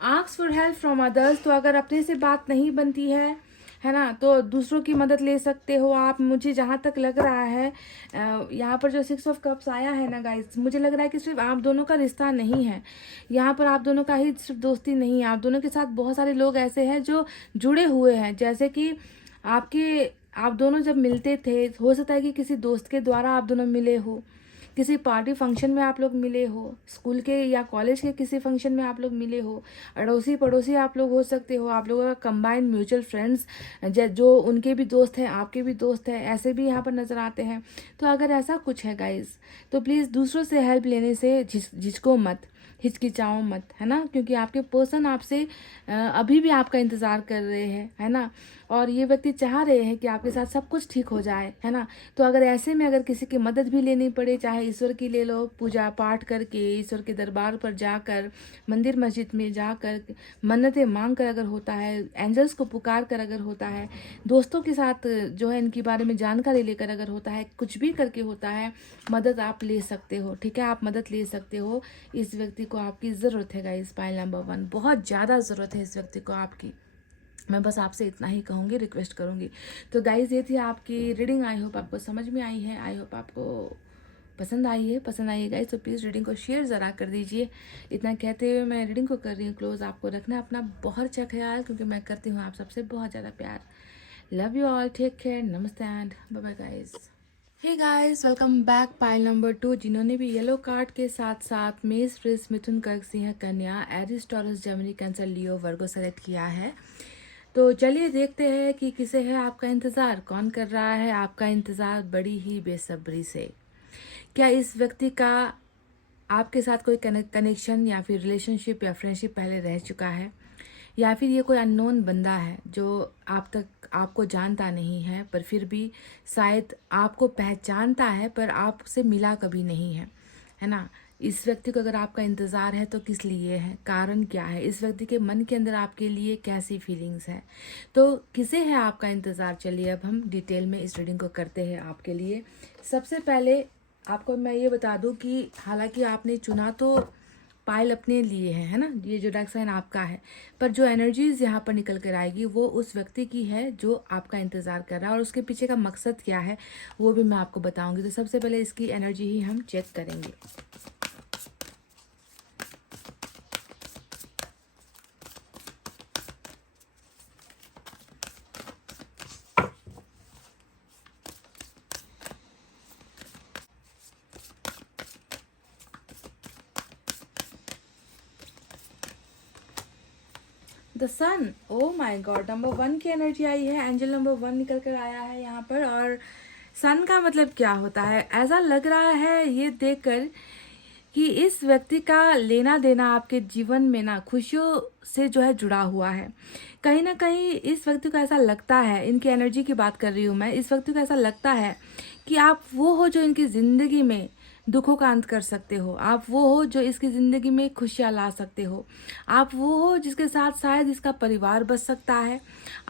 Ask for help from others. तो अगर अपने से बात नहीं बनती है ना, तो दूसरों की मदद ले सकते हो आप। मुझे जहाँ तक लग रहा है यहाँ पर जो 6 ऑफ कप्स आया है ना गाइस, मुझे लग रहा है कि सिर्फ आप दोनों का रिश्ता नहीं है यहाँ पर, आप दोनों का ही सिर्फ दोस्ती नहीं है। आप दोनों के साथ बहुत सारे लोग ऐसे हैं जो जुड़े हुए हैं। जैसे कि आप दोनों जब मिलते थे, हो सकता है कि किसी दोस्त के द्वारा आप दोनों मिले हो, किसी पार्टी फंक्शन में आप लोग मिले हो, स्कूल के या कॉलेज के किसी फंक्शन में आप लोग मिले हो, अड़ोसी पड़ोसी आप लोग हो सकते हो, आप लोगों का कंबाइंड म्यूचुअल फ्रेंड्स जो उनके भी दोस्त हैं, आपके भी दोस्त हैं, ऐसे भी यहाँ पर नज़र आते हैं। तो अगर ऐसा कुछ है गाइस, तो प्लीज़ दूसरों से हेल्प लेने से झिझको मत, हिचकिचाओ मत, है ना। क्योंकि आपके पर्सन आपसे अभी भी आपका इंतज़ार कर रहे हैं, है ना। और ये व्यक्ति चाह रहे हैं कि आपके साथ सब कुछ ठीक हो जाए, है ना। तो अगर ऐसे में अगर किसी की मदद भी लेनी पड़े, चाहे ईश्वर की ले लो, पूजा पाठ करके, ईश्वर के दरबार पर जाकर, मंदिर मस्जिद में जाकर मन्नतें मांग कर अगर होता है, एंजल्स को पुकार कर अगर होता है, दोस्तों के साथ जो है इनके बारे में जानकारी लेकर अगर होता है, कुछ भी करके होता है, मदद आप ले सकते हो। ठीक है, आप मदद ले सकते हो। इस व्यक्ति को आपकी ज़रूरत है गाइस। पाइल नंबर 1, बहुत ज़्यादा ज़रूरत है इस व्यक्ति को आपकी। मैं बस आपसे इतना ही कहूँगी, रिक्वेस्ट करूँगी। तो गाइज ये थी आपकी रीडिंग। आई होप आपको समझ में आई है, आई होप आपको पसंद आई है गाइज। तो प्लीज़ रीडिंग को शेयर ज़रा कर दीजिए। इतना कहते हुए मैं रीडिंग को कर रही हूँ क्लोज। आपको रखना अपना बहुत अच्छा ख्याल, क्योंकि मैं करती हूँ आप सबसे बहुत ज़्यादा प्यार। Love you all, take care, नमस्ते and bye bye guys. Hey guys, welcome back. Pile number 2, जिन्होंने भी येलो कार्ड के साथ साथ मेष, वृष, मिथुन, कर्क, सिंह, कन्या, एरिस, टॉरस, जेमिनी, कैंसर, लियो, वर्गो सेलेक्ट किया है। तो चलिए देखते हैं कि किसे है आपका इंतज़ार, कौन कर रहा है आपका इंतज़ार बड़ी ही बेसब्री से। क्या इस व्यक्ति का आपके साथ कोई कनेक्शन या फिर रिलेशनशिप या फ्रेंडशिप पहले रह चुका है, या फिर ये कोई अननोन बंदा है जो आपको जानता नहीं है, पर फिर भी शायद आपको पहचानता है, पर आपसे मिला कभी नहीं है ना। इस व्यक्ति को अगर आपका इंतज़ार है तो किस लिए है, कारण क्या है, इस व्यक्ति के मन के अंदर आपके लिए कैसी फीलिंग्स है, तो किसे है आपका इंतज़ार। चलिए अब हम डिटेल में इस रीडिंग को करते हैं आपके लिए। सबसे पहले आपको मैं ये बता दूं कि हालांकि आपने चुना तो पायल अपने लिए है ना, ये जो डार्क साइन आपका है, पर जो एनर्जीज यहाँ पर निकल कर आएगी वो उस व्यक्ति की है जो आपका इंतज़ार कर रहा है, और उसके पीछे का मकसद क्या है वो भी मैं आपको बताऊंगी। तो सबसे पहले इसकी एनर्जी ही हम चेक करेंगे। The sun, oh my god, number 1 की एनर्जी आई है, एंजल नंबर 1 निकल कर आया है यहाँ पर। और सन का मतलब क्या होता है, ऐसा लग रहा है ये देखकर कि इस व्यक्ति का लेना देना आपके जीवन में ना खुशियों से जो है जुड़ा हुआ है। कहीं ना कहीं इस व्यक्ति को ऐसा लगता है, इनकी एनर्जी की बात कर रही हूँ मैं, इस व्यक्ति को ऐसा लगता है कि आप वो हो जो इनकी ज़िंदगी में दुखों का अंत कर सकते हो। आप वो हो जो इसकी ज़िंदगी में खुशियाँ ला सकते हो। आप वो हो जिसके साथ शायद इसका परिवार बच सकता है।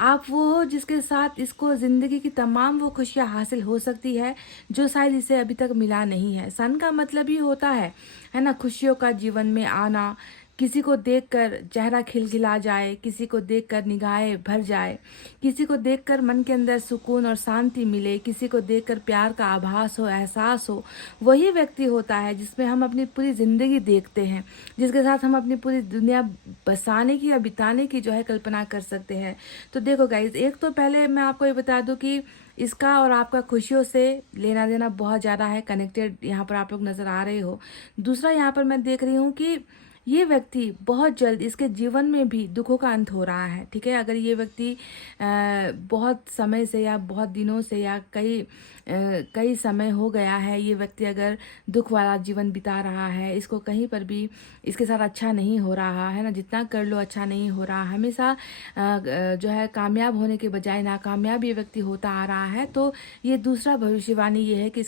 आप वो हो जिसके साथ इसको ज़िंदगी की तमाम वो खुशियाँ हासिल हो सकती है जो शायद इसे अभी तक मिला नहीं है। सन का मतलब ही होता है ना, खुशियों का जीवन में आना। किसी को देखकर चेहरा खिलखिला जाए, किसी को देखकर निगाहें भर जाए, किसी को देखकर मन के अंदर सुकून और शांति मिले, किसी को देखकर प्यार का आभास हो, एहसास हो, वही व्यक्ति होता है जिसमें हम अपनी पूरी ज़िंदगी देखते हैं, जिसके साथ हम अपनी पूरी दुनिया बसाने की या बिताने की जो है कल्पना कर सकते हैं। तो देखो गाइज, एक तो पहले मैं आपको ये बता दूं कि इसका और आपका खुशियों से लेना देना बहुत ज़्यादा है, कनेक्टेड यहाँ पर आप लोग नज़र आ रहे हो। दूसरा, यहाँ पर मैं देख रही हूँ कि ये व्यक्ति बहुत जल्द इसके जीवन में भी दुखों का अंत हो रहा है। ठीक है, अगर ये व्यक्ति बहुत समय से या बहुत दिनों से या कई समय हो गया है, ये व्यक्ति अगर दुख वाला जीवन बिता रहा है, इसको कहीं पर भी इसके साथ अच्छा नहीं हो रहा है ना, जितना कर लो अच्छा नहीं हो रहा, हमेशा जो है कामयाब होने के बजाय नाकामयाब ये व्यक्ति होता आ रहा है, तो ये दूसरा भविष्यवाणी ये है कि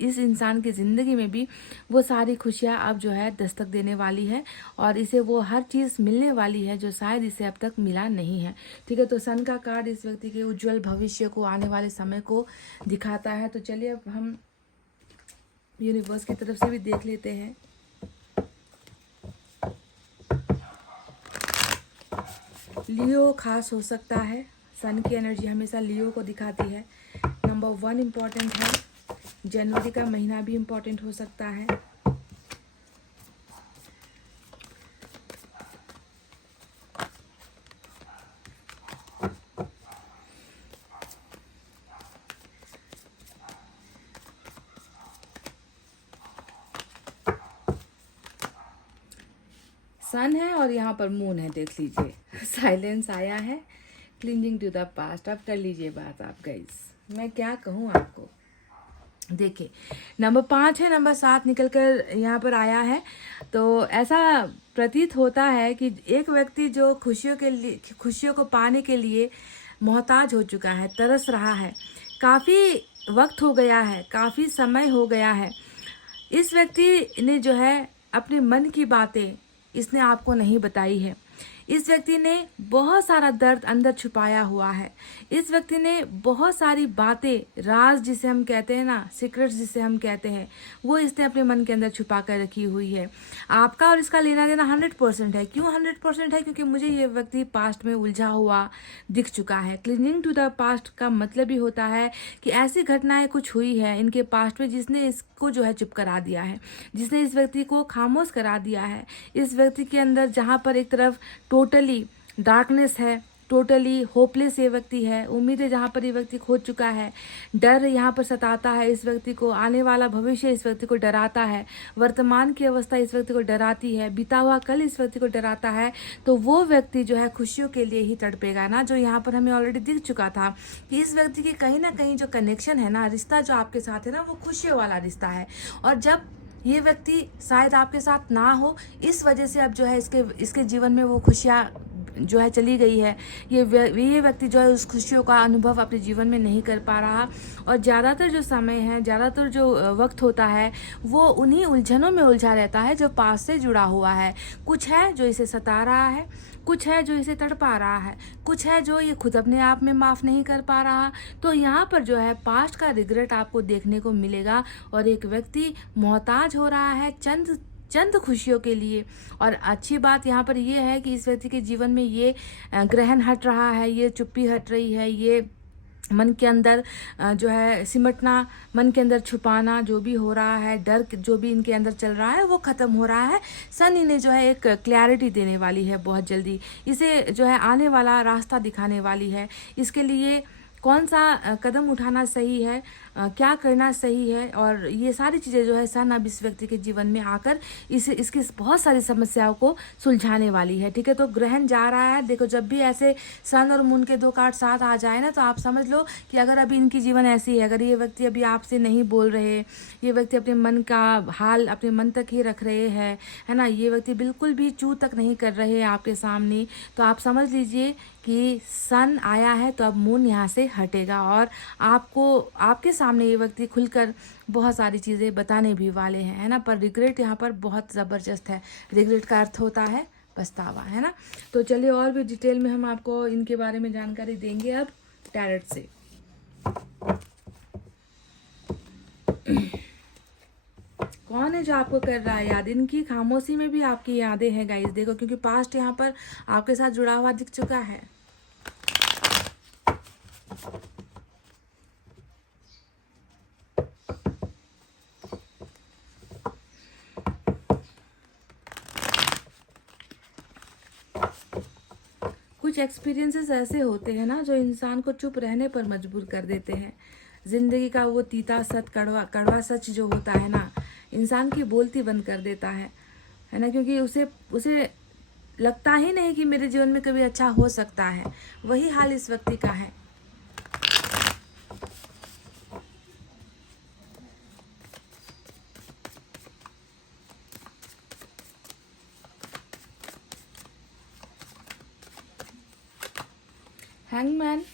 इस इंसान की ज़िंदगी में भी वो सारी खुशियाँ अब जो है दस्तक देने वाली है और इसे वो हर चीज़ मिलने वाली है जो शायद इसे अब तक मिला नहीं है। ठीक है, तो सन का कार्ड इस व्यक्ति के उज्जवल भविष्य को, आने वाले समय को दिखाता है। तो चलिए अब हम यूनिवर्स की तरफ से भी देख लेते हैं। लियो खास हो सकता है। सन की एनर्जी हमेशा लियो को दिखाती है। नंबर 1 इम्पॉर्टेंट है। जनवरी का महीना भी इम्पॉर्टेंट हो सकता है। सन है और यहाँ पर मून है, देख लीजिए। साइलेंस आया है। Cleansing to the past. अब कर लीजिए बात आप गाइस, मैं क्या कहूँ आपको। देखिए, नंबर 5 है, नंबर 7 निकल कर यहाँ पर आया है। तो ऐसा प्रतीत होता है कि एक व्यक्ति जो खुशियों को पाने के लिए मोहताज हो चुका है, तरस रहा है, काफ़ी वक्त हो गया है, काफ़ी समय हो गया है। इस व्यक्ति ने जो है अपने मन की बातें इसने आपको नहीं बताई है। इस व्यक्ति ने बहुत सारा दर्द अंदर छुपाया हुआ है। इस व्यक्ति ने बहुत सारी बातें, राज जिसे हम कहते हैं ना, सीक्रेट्स जिसे हम कहते हैं, वो इसने अपने मन के अंदर छुपा कर रखी हुई है। आपका और इसका लेना देना 100% है। क्यों 100% है? क्योंकि मुझे ये व्यक्ति पास्ट में उलझा हुआ दिख चुका है। क्लिंजिंग टू द पास्ट का मतलब ही होता है कि ऐसी घटनाएं कुछ हुई है इनके पास्ट में जिसने इसको जो है चुप करा दिया है, जिसने इस व्यक्ति को खामोश करा दिया है। इस व्यक्ति के अंदर जहाँ पर एक तरफ टोटली डार्कनेस है, टोटली होपलेस ये व्यक्ति है, उम्मीदें जहाँ पर ये व्यक्ति खो चुका है, डर यहाँ पर सताता है इस व्यक्ति को, आने वाला भविष्य इस व्यक्ति को डराता है, वर्तमान की अवस्था इस व्यक्ति को डराती है, बीता हुआ कल इस व्यक्ति को डराता है, तो वो व्यक्ति जो है खुशियों के लिए ही तड़पेगा ना, जो यहाँ पर हमें ऑलरेडी दिख चुका था कि इस व्यक्ति की कहीं ना कहीं जो कनेक्शन है ना, रिश्ता जो आपके साथ है ना, वो खुशियों वाला रिश्ता है। और जब ये व्यक्ति शायद आपके साथ ना हो, इस वजह से अब जो है इसके जीवन में वो खुशियाँ जो है चली गई है। ये व्यक्ति जो है उस खुशियों का अनुभव अपने जीवन में नहीं कर पा रहा और ज़्यादातर जो समय है, ज़्यादातर जो वक्त होता है, वो उन्हीं उलझनों में उलझा रहता है जो पास से जुड़ा हुआ है। कुछ है जो इसे सता रहा है, कुछ है जो इसे तड़पा रहा है, कुछ है जो ये खुद अपने आप में माफ़ नहीं कर पा रहा। तो यहाँ पर जो है पास्ट का रिग्रेट आपको देखने को मिलेगा और एक व्यक्ति मोहताज हो रहा है चंद खुशियों के लिए। और अच्छी बात यहाँ पर ये है कि इस व्यक्ति के जीवन में ये ग्रहण हट रहा है, ये चुप्पी हट रही है, ये मन के अंदर जो है सिमटना, मन के अंदर छुपाना, जो भी हो रहा है, डर जो भी इनके अंदर चल रहा है, वो ख़त्म हो रहा है। सन इन्हें जो है एक क्लैरिटी देने वाली है बहुत जल्दी, इसे जो है आने वाला रास्ता दिखाने वाली है। इसके लिए कौन सा कदम उठाना सही है, क्या करना सही है, और ये सारी चीज़ें जो है सन अब इस व्यक्ति के जीवन में आकर इसकी बहुत सारी समस्याओं को सुलझाने वाली है। ठीक है, तो ग्रहण जा रहा है। देखो, जब भी ऐसे सन और मून के 2 कार्ड साथ आ जाए ना, तो आप समझ लो कि अगर अभी इनकी जीवन ऐसी है, अगर ये व्यक्ति अभी आपसे नहीं बोल रहे, ये व्यक्ति अपने मन का हाल अपने मन तक ही रख रहे हैं, है ना, ये व्यक्ति बिल्कुल भी चू तक नहीं कर रहे हैं आपके सामने, तो आप समझ लीजिए कि सन आया है तो अब मून यहाँ से हटेगा और आपके सामने ये व्यक्ति खुलकर बहुत सारी चीज़ें बताने भी वाले हैं, है ना। पर रिग्रेट यहाँ पर बहुत ज़बरदस्त है। रिग्रेट का अर्थ होता है पछतावा, है ना। तो चलिए और भी डिटेल में हम आपको इनके बारे में जानकारी देंगे अब टैरेट से। कौन है जो आपको कर रहा है याद? इनकी खामोशी में भी आपकी यादें हैं गाइस, देखो, क्योंकि पास्ट यहाँ पर आपके साथ जुड़ा हुआ दिख चुका है। कुछ एक्सपीरियंसेस ऐसे होते हैं ना जो इंसान को चुप रहने पर मजबूर कर देते हैं। जिंदगी का वो तीता सच, कड़वा सच जो होता है ना, इंसान की बोलती बंद कर देता है ना, क्योंकि उसे लगता ही नहीं कि मेरे जीवन में कभी अच्छा हो सकता है। वही हाल इस व्यक्ति का है। हैंगमैन,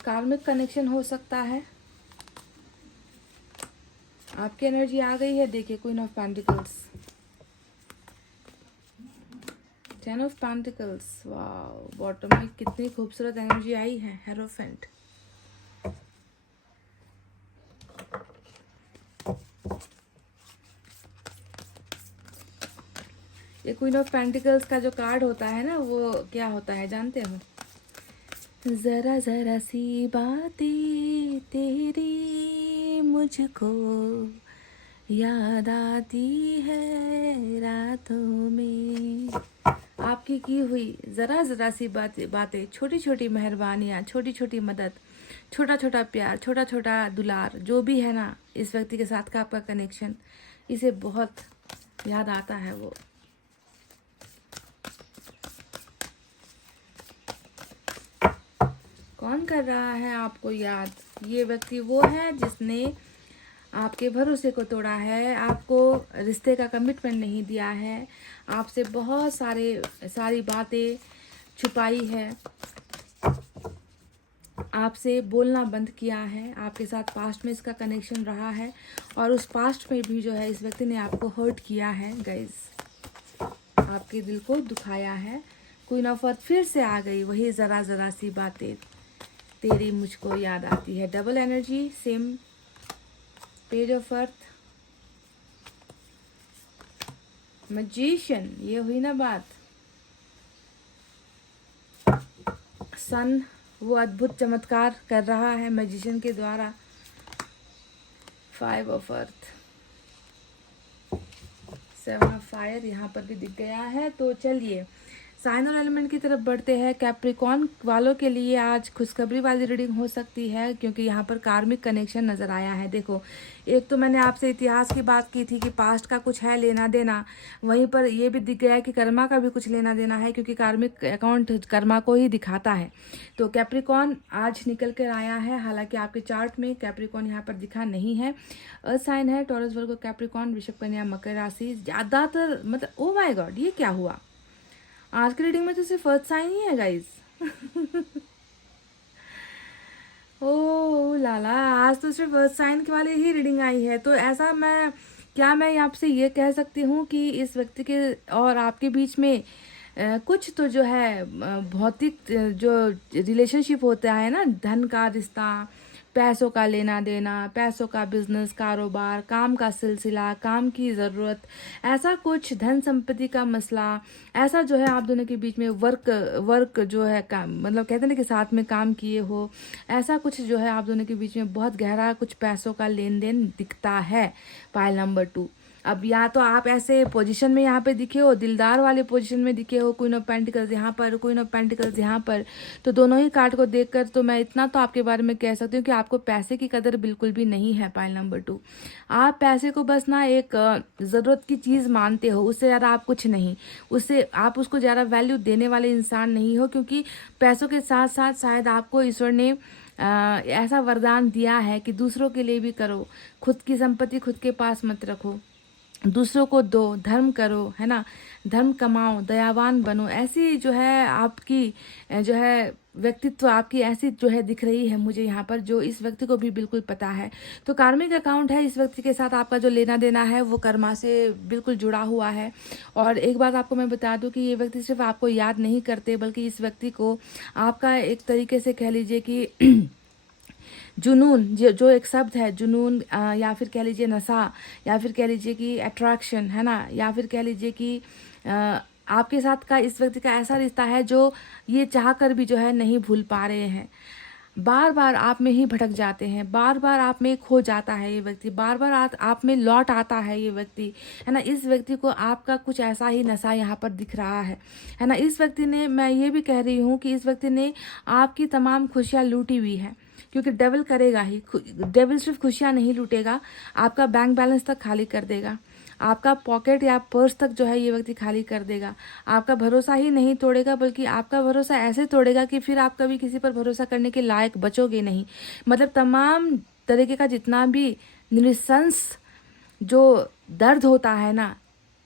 कार्मिक कनेक्शन हो सकता है। आपकी एनर्जी आ गई है, देखिए queen of pentacles, 10 of pentacles, वाह। बॉटम में कितनी खूबसूरत एनर्जी आई है, हेरोफेंट। ये क्वीन ऑफ पेंटिकल्स का जो कार्ड होता है ना, वो क्या होता है जानते हो? जरा जरा सी बातें तेरी मुझको याद आती है रातों में। आपकी की हुई जरा जरा सी बातें, छोटी छोटी मेहरबानियाँ, छोटी छोटी मदद, छोटा छोटा प्यार, छोटा छोटा दुलार, जो भी है ना इस व्यक्ति के साथ का आपका कनेक्शन, इसे बहुत याद आता है वो। कौन कर रहा है आपको याद? ये व्यक्ति वो है जिसने आपके भरोसे को तोड़ा है, आपको रिश्ते का कमिटमेंट नहीं दिया है, आपसे बहुत सारी बातें छुपाई है, आपसे बोलना बंद किया है। आपके साथ पास्ट में इसका कनेक्शन रहा है और उस पास्ट में भी जो है इस व्यक्ति ने आपको हर्ट किया है गाइस, आपके दिल को दुखाया है। क्वीन ऑफ अर्थ फिर से आ गई, वही जरा जरा सी बातें तेरी मुझको याद आती है। Double energy, same page of earth, magician, ये हुई ना बात। सन वो अद्भुत चमत्कार कर रहा है मैजिशियन के द्वारा। 5 ऑफ अर्थ, 7 ऑफ फायर यहाँ पर भी दिख गया है। तो चलिए साइन और एलिमेंट की तरफ बढ़ते हैं। कैप्रिकॉर्न वालों के लिए आज खुशखबरी वाली रीडिंग हो सकती है, क्योंकि यहाँ पर कार्मिक कनेक्शन नज़र आया है। देखो, एक तो मैंने आपसे इतिहास की बात की थी कि पास्ट का कुछ है लेना देना, वहीं पर ये भी दिख गया कि कर्मा का भी कुछ लेना देना है, क्योंकि कार्मिक अकाउंट कर्मा को ही दिखाता है। तो कैप्रिकॉर्न आज निकल कर आया है। हालांकि आपके चार्ट में कैप्रिकॉर्न यहाँ पर दिखा नहीं है। अर्थ साइन है टॉरस, वर्गो, कैप्रिकॉर्न, वृषभ, कन्या, मकर राशि। ज़्यादातर मतलब ओ माय गॉड, ये क्या हुआ? आज की रीडिंग में तो सिर्फ अर्थ साइन ही है गाइस। ओ लाला, आज तो सिर्फ अर्थ साइन के वाली ही रीडिंग आई है। तो ऐसा मैं आपसे ये कह सकती हूँ कि इस व्यक्ति के और आपके बीच में कुछ तो जो है भौतिक जो रिलेशनशिप होता है ना, धन का रिश्ता, पैसों का लेना देना, पैसों का बिजनेस, कारोबार, काम का सिलसिला, काम की ज़रूरत, ऐसा कुछ धन संपत्ति का मसला, ऐसा जो है आप दोनों के बीच में वर्क जो है काम, मतलब कहते हैं ना कि साथ में काम किए हो, ऐसा कुछ जो है आप दोनों के बीच में बहुत गहरा कुछ पैसों का लेन देन दिखता है। Pile number 2। अब या तो आप ऐसे पोजीशन में यहाँ पे दिखे हो, दिलदार वाले पोजीशन में दिखे हो, क्वीन ऑफ पेंटिकल्स यहाँ पर, क्वीन ऑफ पेंटिकल्स यहाँ पर, तो दोनों ही कार्ड को देखकर तो मैं इतना तो आपके बारे में कह सकती हूँ कि आपको पैसे की कदर बिल्कुल भी नहीं है। पाइल नंबर 2, आप पैसे को बस ना एक ज़रूरत की चीज़ मानते हो, उससे ज़्यादा आप कुछ नहीं, उससे आप उसको ज़्यादा वैल्यू देने वाले इंसान नहीं हो, क्योंकि पैसों के साथ साथ शायद आपको ईश्वर ने ऐसा वरदान दिया है कि दूसरों के लिए भी करो, खुद की संपत्ति खुद के पास मत रखो। दूसरों को दो, धर्म करो, है ना, धर्म कमाओ, दयावान बनो, ऐसी जो है आपकी जो है व्यक्तित्व आपकी ऐसी जो है दिख रही है मुझे यहाँ पर, जो इस व्यक्ति को भी बिल्कुल पता है। तो कार्मिक अकाउंट है, इस व्यक्ति के साथ आपका जो लेना देना है वो कर्मा से बिल्कुल जुड़ा हुआ है। और एक बात आपको मैं बता दूं कि ये व्यक्ति सिर्फ आपको याद नहीं करते, बल्कि इस व्यक्ति को आपका एक तरीके से कह लीजिए कि जुनून, जो एक शब्द है जुनून, या फिर कह लीजिए नशा, या फिर कह लीजिए कि अट्रैक्शन, है ना, या फिर कह लीजिए कि आपके साथ का इस व्यक्ति का ऐसा रिश्ता है जो ये चाह कर भी जो है नहीं भूल पा रहे हैं। बार बार आप में ही भटक जाते हैं, बार बार आप में खो जाता है ये व्यक्ति, बार बार आप में लौट आता है ये व्यक्ति, है ना। इस व्यक्ति को आपका कुछ ऐसा ही नशा यहाँ पर दिख रहा है ना। इस व्यक्ति ने, मैं ये भी कह रही हूँ कि इस व्यक्ति ने आपकी तमाम खुशियाँ लूटी हुई है, क्योंकि डेविल करेगा ही। डेविल सिर्फ खुशियाँ नहीं लूटेगा, आपका बैंक बैलेंस तक खाली कर देगा, आपका पॉकेट या पर्स तक जो है ये व्यक्ति खाली कर देगा। आपका भरोसा ही नहीं तोड़ेगा, बल्कि आपका भरोसा ऐसे तोड़ेगा कि फिर आप कभी किसी पर भरोसा करने के लायक बचोगे नहीं। मतलब तमाम तरीके का जितना भी निरसंस जो दर्द होता है ना,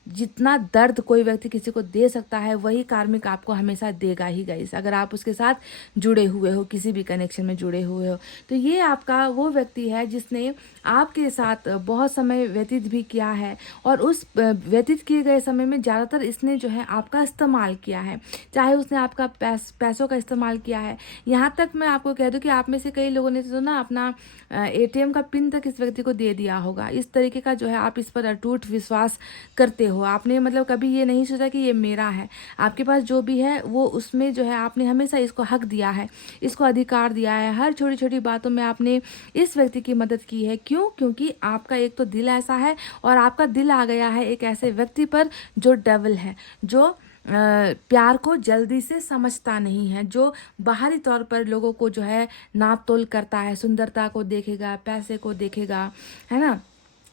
जितना दर्द कोई व्यक्ति किसी को दे सकता है, वही कार्मिक आपको हमेशा देगा ही गाइस, अगर आप उसके साथ जुड़े हुए हो, किसी भी कनेक्शन में जुड़े हुए हो। तो ये आपका वो व्यक्ति है जिसने आपके साथ बहुत समय व्यतीत भी किया है, और उस व्यतीत किए गए समय में ज़्यादातर इसने जो है आपका इस्तेमाल किया है। चाहे उसने आपका पैसों का इस्तेमाल किया है, यहाँ तक मैं आपको कह दूँ कि आप में से कई लोगों ने तो ना अपना ATM का पिन तक इस व्यक्ति को दे दिया होगा। इस तरीके का जो है आप इस पर अटूट विश्वास करते हो। आपने मतलब कभी ये नहीं सोचा कि ये मेरा है, आपके पास जो भी है वो उसमें जो है आपने हमेशा इसको हक दिया है, इसको अधिकार दिया है। हर छोटी छोटी बातों में आपने इस व्यक्ति की मदद की है। क्यों? क्योंकि आपका एक तो दिल ऐसा है, और आपका दिल आ गया है एक ऐसे व्यक्ति पर जो डेविल है, जो प्यार को जल्दी से समझता नहीं है, जो बाहरी तौर पर लोगों को जो है नाप तोल करता है, सुंदरता को देखेगा, पैसे को देखेगा, है ना,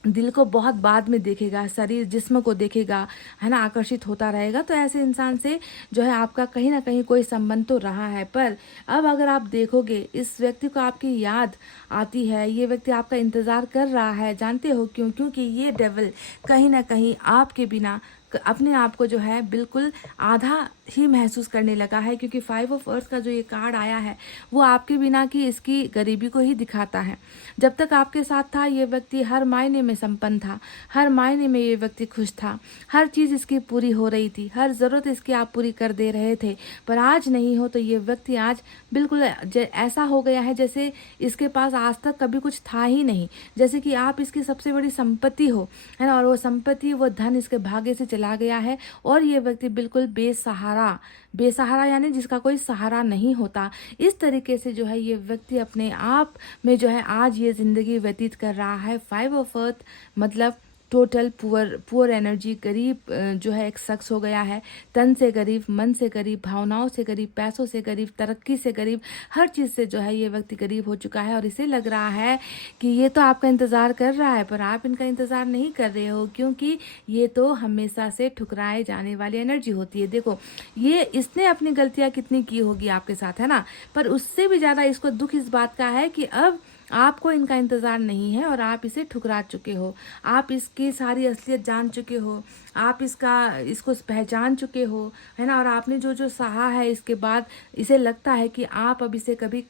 दिल को बहुत बाद में देखेगा, शरीर जिस्म को देखेगा, है ना, आकर्षित होता रहेगा। तो ऐसे इंसान से जो है आपका कहीं ना कहीं कोई संबंध तो रहा है। पर अब अगर आप देखोगे, इस व्यक्ति को आपकी याद आती है, ये व्यक्ति आपका इंतज़ार कर रहा है। जानते हो क्यों? क्योंकि ये डेविल कहीं ना कहीं आपके बिना अपने आप को जो है बिल्कुल आधा ही महसूस करने लगा है, क्योंकि 5 ऑफ अर्थ का जो ये कार्ड आया है वो आपके बिना की इसकी गरीबी को ही दिखाता है। जब तक आपके साथ था ये व्यक्ति हर मायने में संपन्न था, हर मायने में ये व्यक्ति खुश था, हर चीज़ इसकी पूरी हो रही थी, हर ज़रूरत इसकी आप पूरी कर दे रहे थे। पर आज नहीं हो, तो ये व्यक्ति आज बिल्कुल ऐसा हो गया है जैसे इसके पास आज तक कभी कुछ था ही नहीं, जैसे कि आप इसकी सबसे बड़ी संपत्ति हो, है ना, और वो संपत्ति, वो धन इसके भाग्य से चला गया है। और ये व्यक्ति बिल्कुल बेसहारा यानी जिसका कोई सहारा नहीं होता, इस तरीके से जो है ये व्यक्ति अपने आप में जो है आज ये ज़िंदगी व्यतीत कर रहा है। 5 ऑफ अर्थ मतलब टोटल पुअर एनर्जी, गरीब जो है एक शख्स हो गया है। तन से गरीब, मन से गरीब, भावनाओं से गरीब, पैसों से गरीब, तरक्की से गरीब, हर चीज़ से जो है ये व्यक्ति गरीब हो चुका है। और इसे लग रहा है कि ये तो आपका इंतज़ार कर रहा है, पर आप इनका इंतज़ार नहीं कर रहे हो, क्योंकि ये तो हमेशा से ठुकराए जाने वाली एनर्जी होती है। देखो, ये इसने अपनी गलतियाँ कितनी की होगी आपके साथ, है ना, पर उससे भी ज़्यादा इसको दुख इस बात का है कि अब आपको इनका इंतज़ार नहीं है और आप इसे ठुकरा चुके हो। आप इसकी सारी असलियत जान चुके हो, आप इसको पहचान चुके हो, है ना, और आपने जो जो सहा है इसके बाद इसे लगता है कि आप अब इसे कभी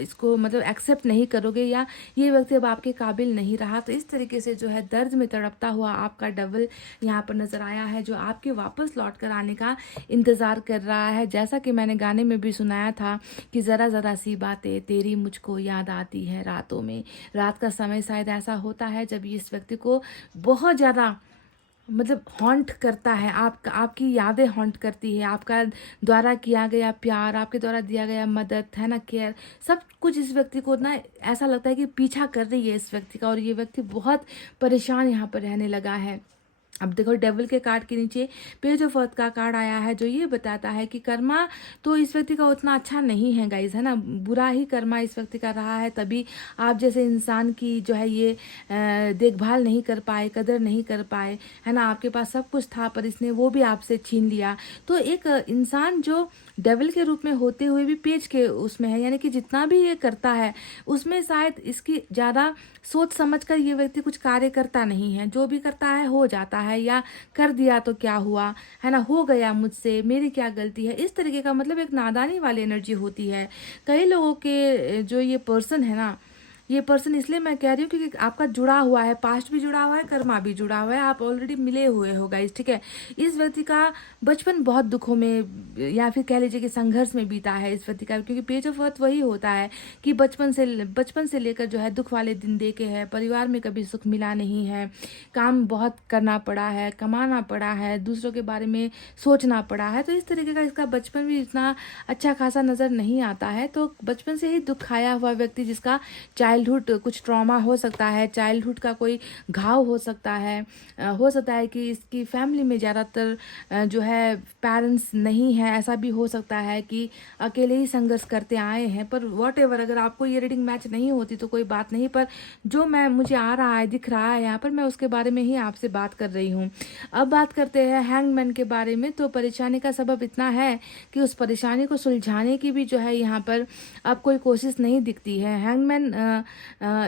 इसको मतलब एक्सेप्ट नहीं करोगे, या ये व्यक्ति अब आपके काबिल नहीं रहा। तो इस तरीके से जो है दर्द में तड़पता हुआ आपका डेविल यहाँ पर नज़र आया है, जो आपके वापस लौट कर आने का इंतज़ार कर रहा है। जैसा कि मैंने गाने में भी सुनाया था कि ज़रा ज़रा सी बातें तेरी मुझको याद आती है रातों में। रात का समय शायद ऐसा होता है जब इस व्यक्ति को बहुत ज़्यादा मतलब हॉन्ट करता है, आपकी यादें हॉन्ट करती है, आपका द्वारा किया गया प्यार, आपके द्वारा दिया गया मदद, है ना, केयर, सब कुछ इस व्यक्ति को ना ऐसा लगता है कि पीछा कर रही है इस व्यक्ति का। और ये व्यक्ति बहुत परेशान यहाँ पर रहने लगा है। अब देखो डेविल के कार्ड के नीचे पेज ऑफ अर्थ का कार्ड आया है, जो ये बताता है कि कर्मा तो इस व्यक्ति का उतना अच्छा नहीं है गाइज, है ना। बुरा ही कर्मा इस व्यक्ति का रहा है, तभी आप जैसे इंसान की जो है ये देखभाल नहीं कर पाए, कदर नहीं कर पाए, है ना। आपके पास सब कुछ था पर इसने वो भी आपसे छीन लिया। तो एक इंसान जो डेविल के रूप में होते हुए भी पेज के उसमें है, यानी कि जितना भी ये करता है उसमें शायद इसकी ज़्यादा सोच समझ कर ये व्यक्ति कुछ कार्य करता नहीं है। जो भी करता है हो जाता है, या कर दिया तो क्या हुआ, है ना, हो गया मुझसे, मेरी क्या गलती है, इस तरीके का मतलब एक नादानी वाली एनर्जी होती है कई लोगों के। जो ये पर्सन है ना, ये पर्सन इसलिए मैं कह रही हूँ क्योंकि आपका जुड़ा हुआ है, पास्ट भी जुड़ा हुआ है, कर्मा भी जुड़ा हुआ है, आप ऑलरेडी मिले हुए हो गाइस, ठीक है। इस व्यक्ति का बचपन बहुत दुखों में या फिर कह लीजिए कि संघर्ष में बीता है इस व्यक्ति का, क्योंकि पेज ऑफ अर्थ वही होता है कि बचपन से लेकर जो है दुख वाले दिन देखे हैं, परिवार में कभी सुख मिला नहीं है, काम बहुत करना पड़ा है, कमाना पड़ा है, दूसरों के बारे में सोचना पड़ा है। तो इस तरीके का इसका बचपन भी इतना अच्छा खासा नज़र नहीं आता है। तो बचपन से ही दुख खाया हुआ व्यक्ति, जिसका चाइल्डहुड कुछ ट्रॉमा हो सकता है, चाइल्डहुड का कोई घाव हो सकता है, हो सकता है कि इसकी फैमिली में ज़्यादातर जो है पेरेंट्स नहीं है, ऐसा भी हो सकता है कि अकेले ही संघर्ष करते आए हैं। पर वॉटएवर, अगर आपको ये रीडिंग मैच नहीं होती तो कोई बात नहीं, पर जो मुझे आ रहा है, दिख रहा है यहाँ पर, मैं उसके बारे में ही आपसे बात कर रही हूँ। अब बात करते हैं हैंगमैन के बारे में। तो परेशानी का सबब इतना है कि उस परेशानी को सुलझाने की भी जो है यहाँ पर अब कोई कोशिश नहीं दिखती है। हैंगमैन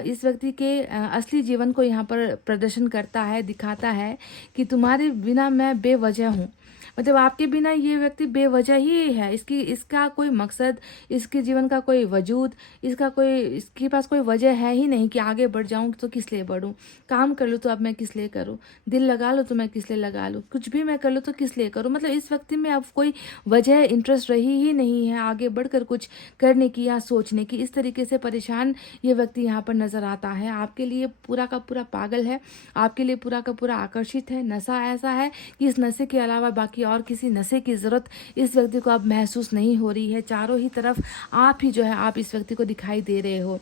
इस व्यक्ति के असली जीवन को यहाँ पर प्रदर्शन करता है, दिखाता है कि तुम्हारे बिना मैं बेवजह हूँ। मतलब आपके बिना ये व्यक्ति बेवजह ही है, इसका कोई मकसद, इसके जीवन का कोई वजूद, इसके पास कोई वजह है ही नहीं कि आगे बढ़ जाऊं तो किस लिए बढ़ूं, काम कर लूँ तो अब मैं किस लिए करूं, दिल लगा लूँ तो मैं किस लिए लगा लूँ, कुछ भी मैं कर लूँ तो किस लिए करूं। मतलब इस व्यक्ति में अब कोई वजह, इंटरेस्ट रही ही नहीं है आगे बढ़कर कुछ करने की या सोचने की। इस तरीके से परेशान ये व्यक्ति यहाँ पर नजर आता है। आपके लिए पूरा का पूरा पागल है, आपके लिए पूरा का पूरा आकर्षित है। नशा ऐसा है कि इस नशे के अलावा बाकी और किसी नशे की ज़रूरत इस व्यक्ति को अब महसूस नहीं हो रही है। चारों ही तरफ आप ही जो है, आप इस व्यक्ति को दिखाई दे रहे हो।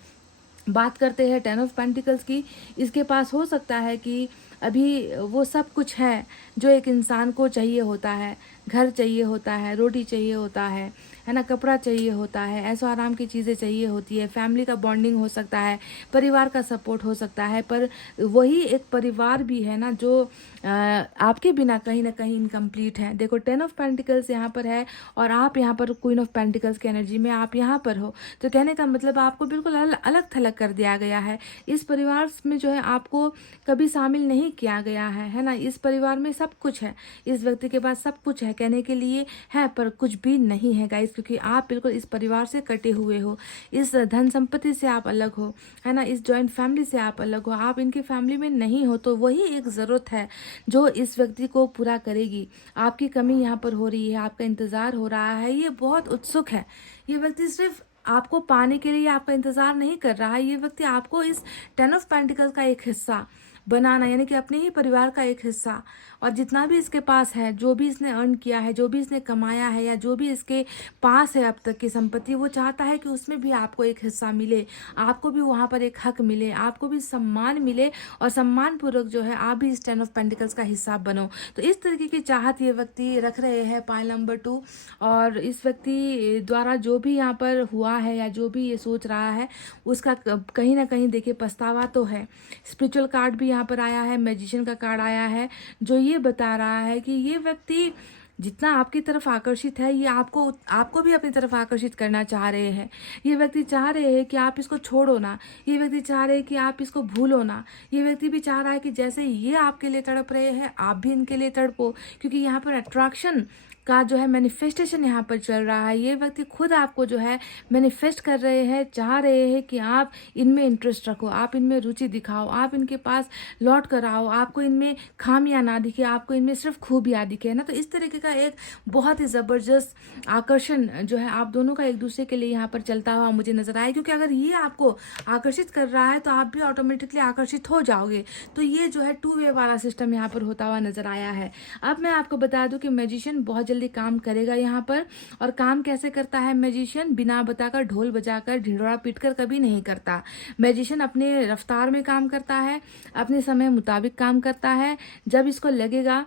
बात करते हैं 10 ऑफ पेंटिकल्स की। इसके पास हो सकता है कि अभी वो सब कुछ है जो एक इंसान को चाहिए होता है। घर चाहिए होता है, रोटी चाहिए होता है ना, कपड़ा चाहिए होता है, ऐशो आराम की चीज़ें चाहिए होती है, फैमिली का बॉन्डिंग हो सकता है, परिवार का सपोर्ट हो सकता है। पर वही एक परिवार भी है ना जो आपके बिना कहीं ना कहीं इनकम्प्लीट है। देखो 10 ऑफ पेंटिकल्स यहाँ पर है और आप यहाँ पर क्वीन ऑफ पेंटिकल्स की एनर्जी में आप यहाँ पर हो। तो कहने का मतलब आपको बिल्कुल अलग थलग कर दिया गया है। इस परिवार में जो है आपको कभी शामिल नहीं किया गया है ना। इस परिवार में सब कुछ है, इस व्यक्ति के पास सब कुछ है कहने के लिए है, पर कुछ भी नहीं है गाइस, क्योंकि आप बिल्कुल इस परिवार से कटे हुए हो, इस धन संपत्ति से आप अलग हो, है ना, इस जॉइंट फैमिली से आप अलग हो, आप इनकी फैमिली में नहीं हो। तो वही एक ज़रूरत है जो इस व्यक्ति को पूरा करेगी। आपकी कमी यहाँ पर हो रही है, आपका इंतज़ार हो रहा है, ये बहुत उत्सुक है। ये व्यक्ति सिर्फ आपको पाने के लिए आपका इंतज़ार नहीं कर रहा है, ये व्यक्ति आपको इस 10 ऑफ पेंटिकल्स का एक हिस्सा बनाना, यानी कि अपने ही परिवार का एक हिस्सा, और जितना भी इसके पास है, जो भी इसने अर्न किया है, जो भी इसने कमाया है, या जो भी इसके पास है अब तक की संपत्ति, वो चाहता है कि उसमें भी आपको एक हिस्सा मिले, आपको भी वहाँ पर एक हक मिले, आपको भी सम्मान मिले, और सम्मान पूर्वक जो है आप भी इस 10 ऑफ पेंटिकल्स का हिस्सा बनो। तो इस तरीके की चाहत ये व्यक्ति रख रहे हैं पाइल नंबर 2। और इस व्यक्ति द्वारा जो भी यहाँ पर हुआ है या जो भी ये सोच रहा है, उसका कहीं ना कहीं देखिए पछतावा तो है। स्पिरिचुअल कार्ड भी यहाँ पर आया है, मैजिशियन का कार्ड आया है, जो ये बता रहा है कि ये व्यक्ति जितना आपकी तरफ आकर्षित है, ये आपको भी अपनी तरफ आकर्षित करना चाह रहे हैं। ये व्यक्ति चाह रहे हैं कि आप इसको छोड़ो ना, ये व्यक्ति चाह रहे हैं कि आप इसको भूलो ना। ये व्यक्ति भी चाह रहा है कि जैसे ये आपके लिए तड़प रहे हैं, आप भी इनके लिए तड़पो, क्योंकि यहाँ पर अट्रैक्शन का जो है मैनिफेस्टेशन यहाँ पर चल रहा है। ये व्यक्ति खुद आपको जो है मैनिफेस्ट कर रहे हैं, चाह रहे हैं कि आप इनमें इंटरेस्ट रखो, आप इनमें रुचि दिखाओ, आप इनके पास लौट कर आओ, आपको इनमें खामियां ना दिखे, आपको इनमें सिर्फ खूबियां दिखे, ना। तो इस तरीके का एक बहुत ही ज़बरदस्त आकर्षण जो है आप दोनों का एक दूसरे के लिए यहाँ पर चलता हुआ मुझे नजर आया, क्योंकि अगर ये आपको आकर्षित कर रहा है तो आप भी ऑटोमेटिकली आकर्षित हो जाओगे। तो ये जो है 2 वे वाला सिस्टम यहाँ पर होता हुआ नजर आया है। अब मैं आपको बता दूं कि मैजिशियन बहुत जल्दी काम करेगा यहाँ पर। और काम कैसे करता है मैजिशियन? बिना बताकर, ढोल बजाकर, ढिंढोरा पीटकर कभी नहीं करता। मैजिशियन अपने रफ्तार में काम करता है, अपने समय मुताबिक काम करता है। जब इसको लगेगा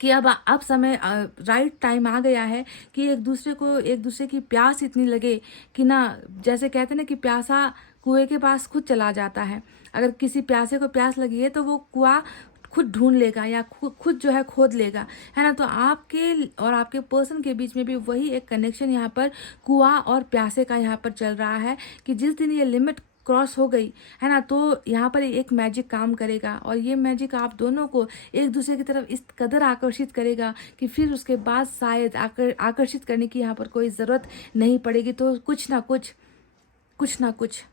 कि अब समय राइट टाइम आ गया है कि एक दूसरे की प्यास इतनी लगे कि ना, जैसे कहते हैं ना कि प्यासा कुएं के पास खुद चला जाता है। अगर किसी प्यासे को प्यास लगी है तो वो कुआं खुद ढूंढ लेगा या खुद जो है खोद लेगा, है ना। तो आपके और आपके पर्सन के बीच में भी वही एक कनेक्शन यहाँ पर कुआं और प्यासे का यहाँ पर चल रहा है कि जिस दिन ये लिमिट क्रॉस हो गई, है ना, तो यहाँ पर एक मैजिक काम करेगा। और ये मैजिक आप दोनों को एक दूसरे की तरफ इस कदर आकर्षित करेगा कि फिर उसके बाद शायद आकर्षित करने की यहाँ पर कोई ज़रूरत नहीं पड़ेगी। तो कुछ ना कुछ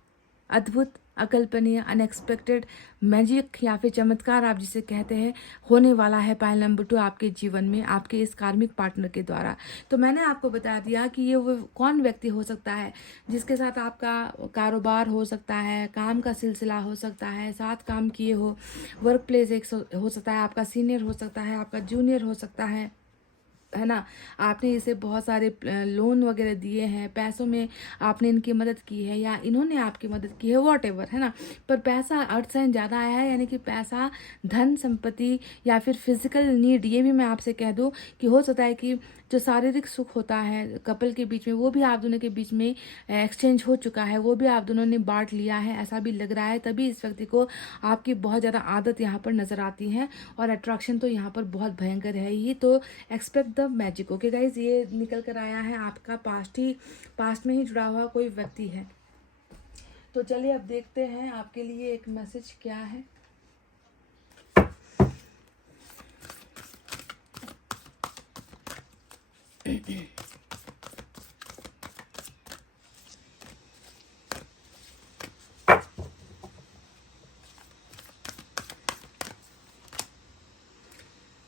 अद्भुत, अकल्पनीय, अनएक्सपेक्टेड मैजिक या फिर चमत्कार आप जिसे कहते हैं, होने वाला है पायल नंबर 2 आपके जीवन में, आपके इस कार्मिक पार्टनर के द्वारा। तो मैंने आपको बता दिया कि ये वो कौन व्यक्ति हो सकता है जिसके साथ आपका कारोबार हो सकता है, काम का सिलसिला हो सकता है, साथ काम किए हो, वर्क प्लेस एक हो सकता है, आपका सीनियर हो सकता है, आपका जूनियर हो सकता है ना। आपने इसे बहुत सारे लोन वगैरह दिए हैं, पैसों में आपने इनकी मदद की है या इन्होंने आपकी मदद की है, वॉटएवर, है ना। पर पैसा अर्थ साइन ज़्यादा आया है, यानी कि पैसा, धन संपत्ति या फिर फिजिकल नीड, ये भी मैं आपसे कह दूं कि हो सकता है कि जो शारीरिक सुख होता है कपल के बीच में, वो भी आप दोनों के बीच में एक्सचेंज हो चुका है, वो भी आप दोनों ने बांट लिया है, ऐसा भी लग रहा है। तभी इस व्यक्ति को आपकी बहुत ज़्यादा आदत यहाँ पर नज़र आती है और अट्रैक्शन तो यहाँ पर बहुत भयंकर है ही। तो expect the magic. Okay guys, ये निकल कर आया है आपका पास्ट में ही जुड़ा हुआ कोई व्यक्ति है। तो चलिए अब देखते हैं आपके लिए एक मैसेज क्या है।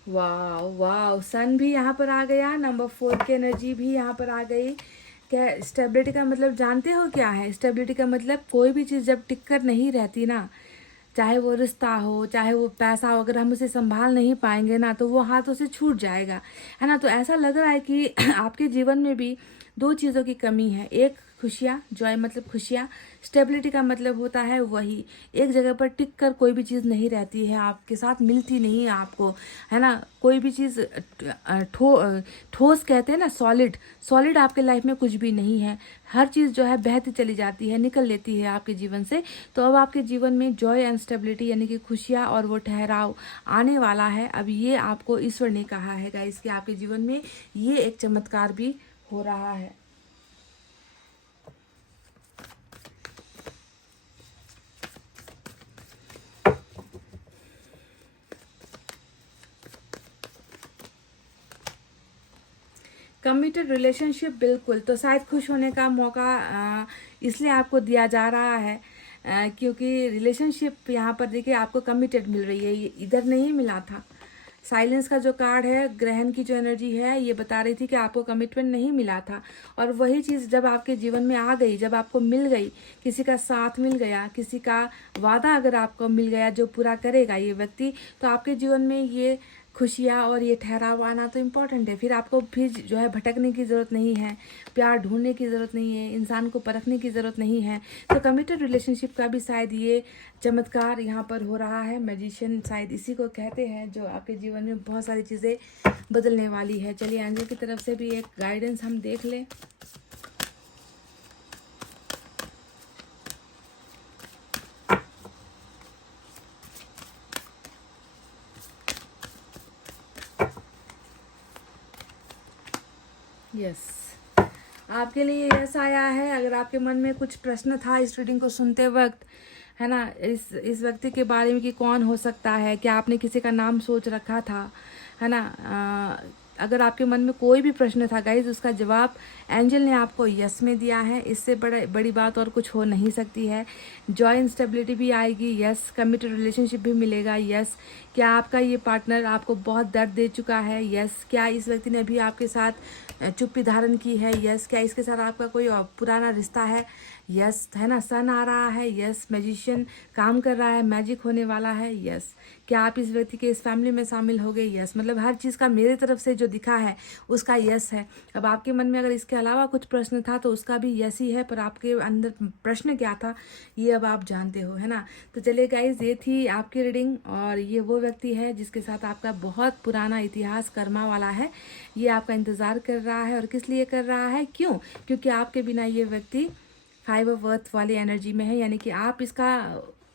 वाह वाह, सन भी यहाँ पर आ गया, नंबर 4 की एनर्जी भी यहाँ पर आ गई। क्या स्टेबिलिटी का मतलब जानते हो क्या है? स्टेबिलिटी का मतलब कोई भी चीज़ जब टिक कर नहीं रहती ना, चाहे वो रिश्ता हो, चाहे वो पैसा हो, अगर हम उसे संभाल नहीं पाएंगे ना तो वो हाथों से छूट जाएगा, है ना। तो ऐसा लग रहा है कि आपके जीवन में भी 2 चीज़ों की कमी है। एक खुशियाँ, जॉय मतलब खुशियाँ, स्टेबिलिटी का मतलब होता है वही एक जगह पर टिक कर कोई भी चीज़ नहीं रहती है, आपके साथ मिलती नहीं है आपको, है ना। कोई भी चीज़ ठोस कहते हैं ना, सॉलिड आपके लाइफ में कुछ भी नहीं है। हर चीज़ जो है बहती चली जाती है, निकल लेती है आपके जीवन से। तो अब आपके जीवन में जॉय एंड स्टेबिलिटी यानी कि खुशियाँ और वो ठहराव आने वाला है। अब ये आपको ईश्वर ने कहा है गाइस कि आपके जीवन में ये एक चमत्कार भी हो रहा है। कमिटेड रिलेशनशिप, बिल्कुल। तो शायद खुश होने का मौका इसलिए आपको दिया जा रहा है क्योंकि रिलेशनशिप यहाँ पर देखिए आपको कमिटेड मिल रही है, ये इधर नहीं मिला था। साइलेंस का जो कार्ड है, ग्रहण की जो एनर्जी है, ये बता रही थी कि आपको कमिटमेंट नहीं मिला था। और वही चीज़ जब आपके जीवन में आ गई, जब आपको मिल गई, किसी का साथ मिल गया, किसी का वादा अगर आपको मिल गया जो पूरा करेगा ये व्यक्ति, तो आपके जीवन में ये खुशियाँ और ये ठहराव आना तो इम्पॉर्टेंट है। फिर आपको फिर जो है भटकने की ज़रूरत नहीं है, प्यार ढूंढने की ज़रूरत नहीं है, इंसान को परखने की ज़रूरत नहीं है। तो कमिटेड रिलेशनशिप का भी शायद ये चमत्कार यहाँ पर हो रहा है। मैजिशियन शायद इसी को कहते हैं जो आपके जीवन में बहुत सारी चीज़ें बदलने वाली है। चलिए एंजल की तरफ से भी एक गाइडेंस हम देख लें। यस, आपके लिए यस आया है। अगर आपके मन में कुछ प्रश्न था इस रीडिंग को सुनते वक्त, है ना, इस व्यक्ति के बारे में कि कौन हो सकता है, क्या आपने किसी का नाम सोच रखा था, है ना, अगर आपके मन में कोई भी प्रश्न था गाइज, उसका जवाब एंजल ने आपको यस में दिया है। इससे बड़ी बात और कुछ हो नहीं सकती है। जॉय एंड स्टेबिलिटी भी आएगी, यस। कमिटेड रिलेशनशिप भी मिलेगा, यस। क्या आपका ये पार्टनर आपको बहुत दर्द दे चुका है, यस। क्या इस व्यक्ति ने अभी आपके साथ चुप्पी धारण की है, यस। क्या इसके साथ आपका कोई पुराना रिश्ता है, यस है ना, सन आ रहा है, यस मैजिशियन काम कर रहा है, मैजिक होने वाला है, यस क्या आप इस व्यक्ति के इस फैमिली में शामिल हो गए, यस मतलब हर चीज़ का मेरे तरफ से जो दिखा है उसका यस है। अब आपके मन में अगर इसके अलावा कुछ प्रश्न था तो उसका भी यस ही है, पर आपके अंदर प्रश्न क्या था ये अब आप जानते हो, है ना। तो चलिए गाइज, ये थी आपकी रीडिंग और ये वो व्यक्ति है जिसके साथ आपका बहुत पुराना इतिहास कर्मा वाला है। ये आपका इंतज़ार कर रहा है और किस लिए कर रहा है, क्यों, क्योंकि आपके बिना ये व्यक्ति 5 ऑफ अर्थ वाली एनर्जी में है, यानी कि आप इसका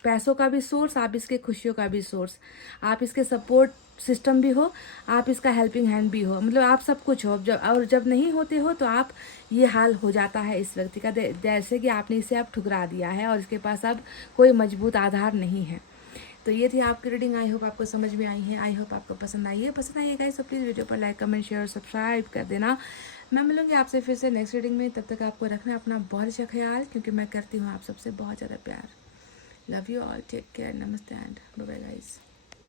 पैसों का भी सोर्स, आप इसके खुशियों का भी सोर्स, आप इसके सपोर्ट सिस्टम भी हो, आप इसका हेल्पिंग हैंड भी हो, मतलब आप सब कुछ हो। जब नहीं होते हो तो आप ये हाल हो जाता है इस व्यक्ति का, जैसे कि आपने इसे अब ठुकरा दिया है और इसके पास अब कोई मजबूत आधार नहीं है। तो ये थी आपकी रीडिंग। आई होप आपको समझ में आई है, आई होप आपको पसंद आई है गाइस। तो प्लीज़ वीडियो पर लाइक कमेंट शेयर और सब्सक्राइब कर देना। मैं मिलूंगी आपसे फिर से नेक्स्ट रीडिंग में, तब तक आपको रखना अपना बहुत अच्छा ख्याल, क्योंकि मैं करती हूँ आप सबसे बहुत ज़्यादा प्यार। Love you all, take care, नमस्ते एंड बाय बाय गाइस।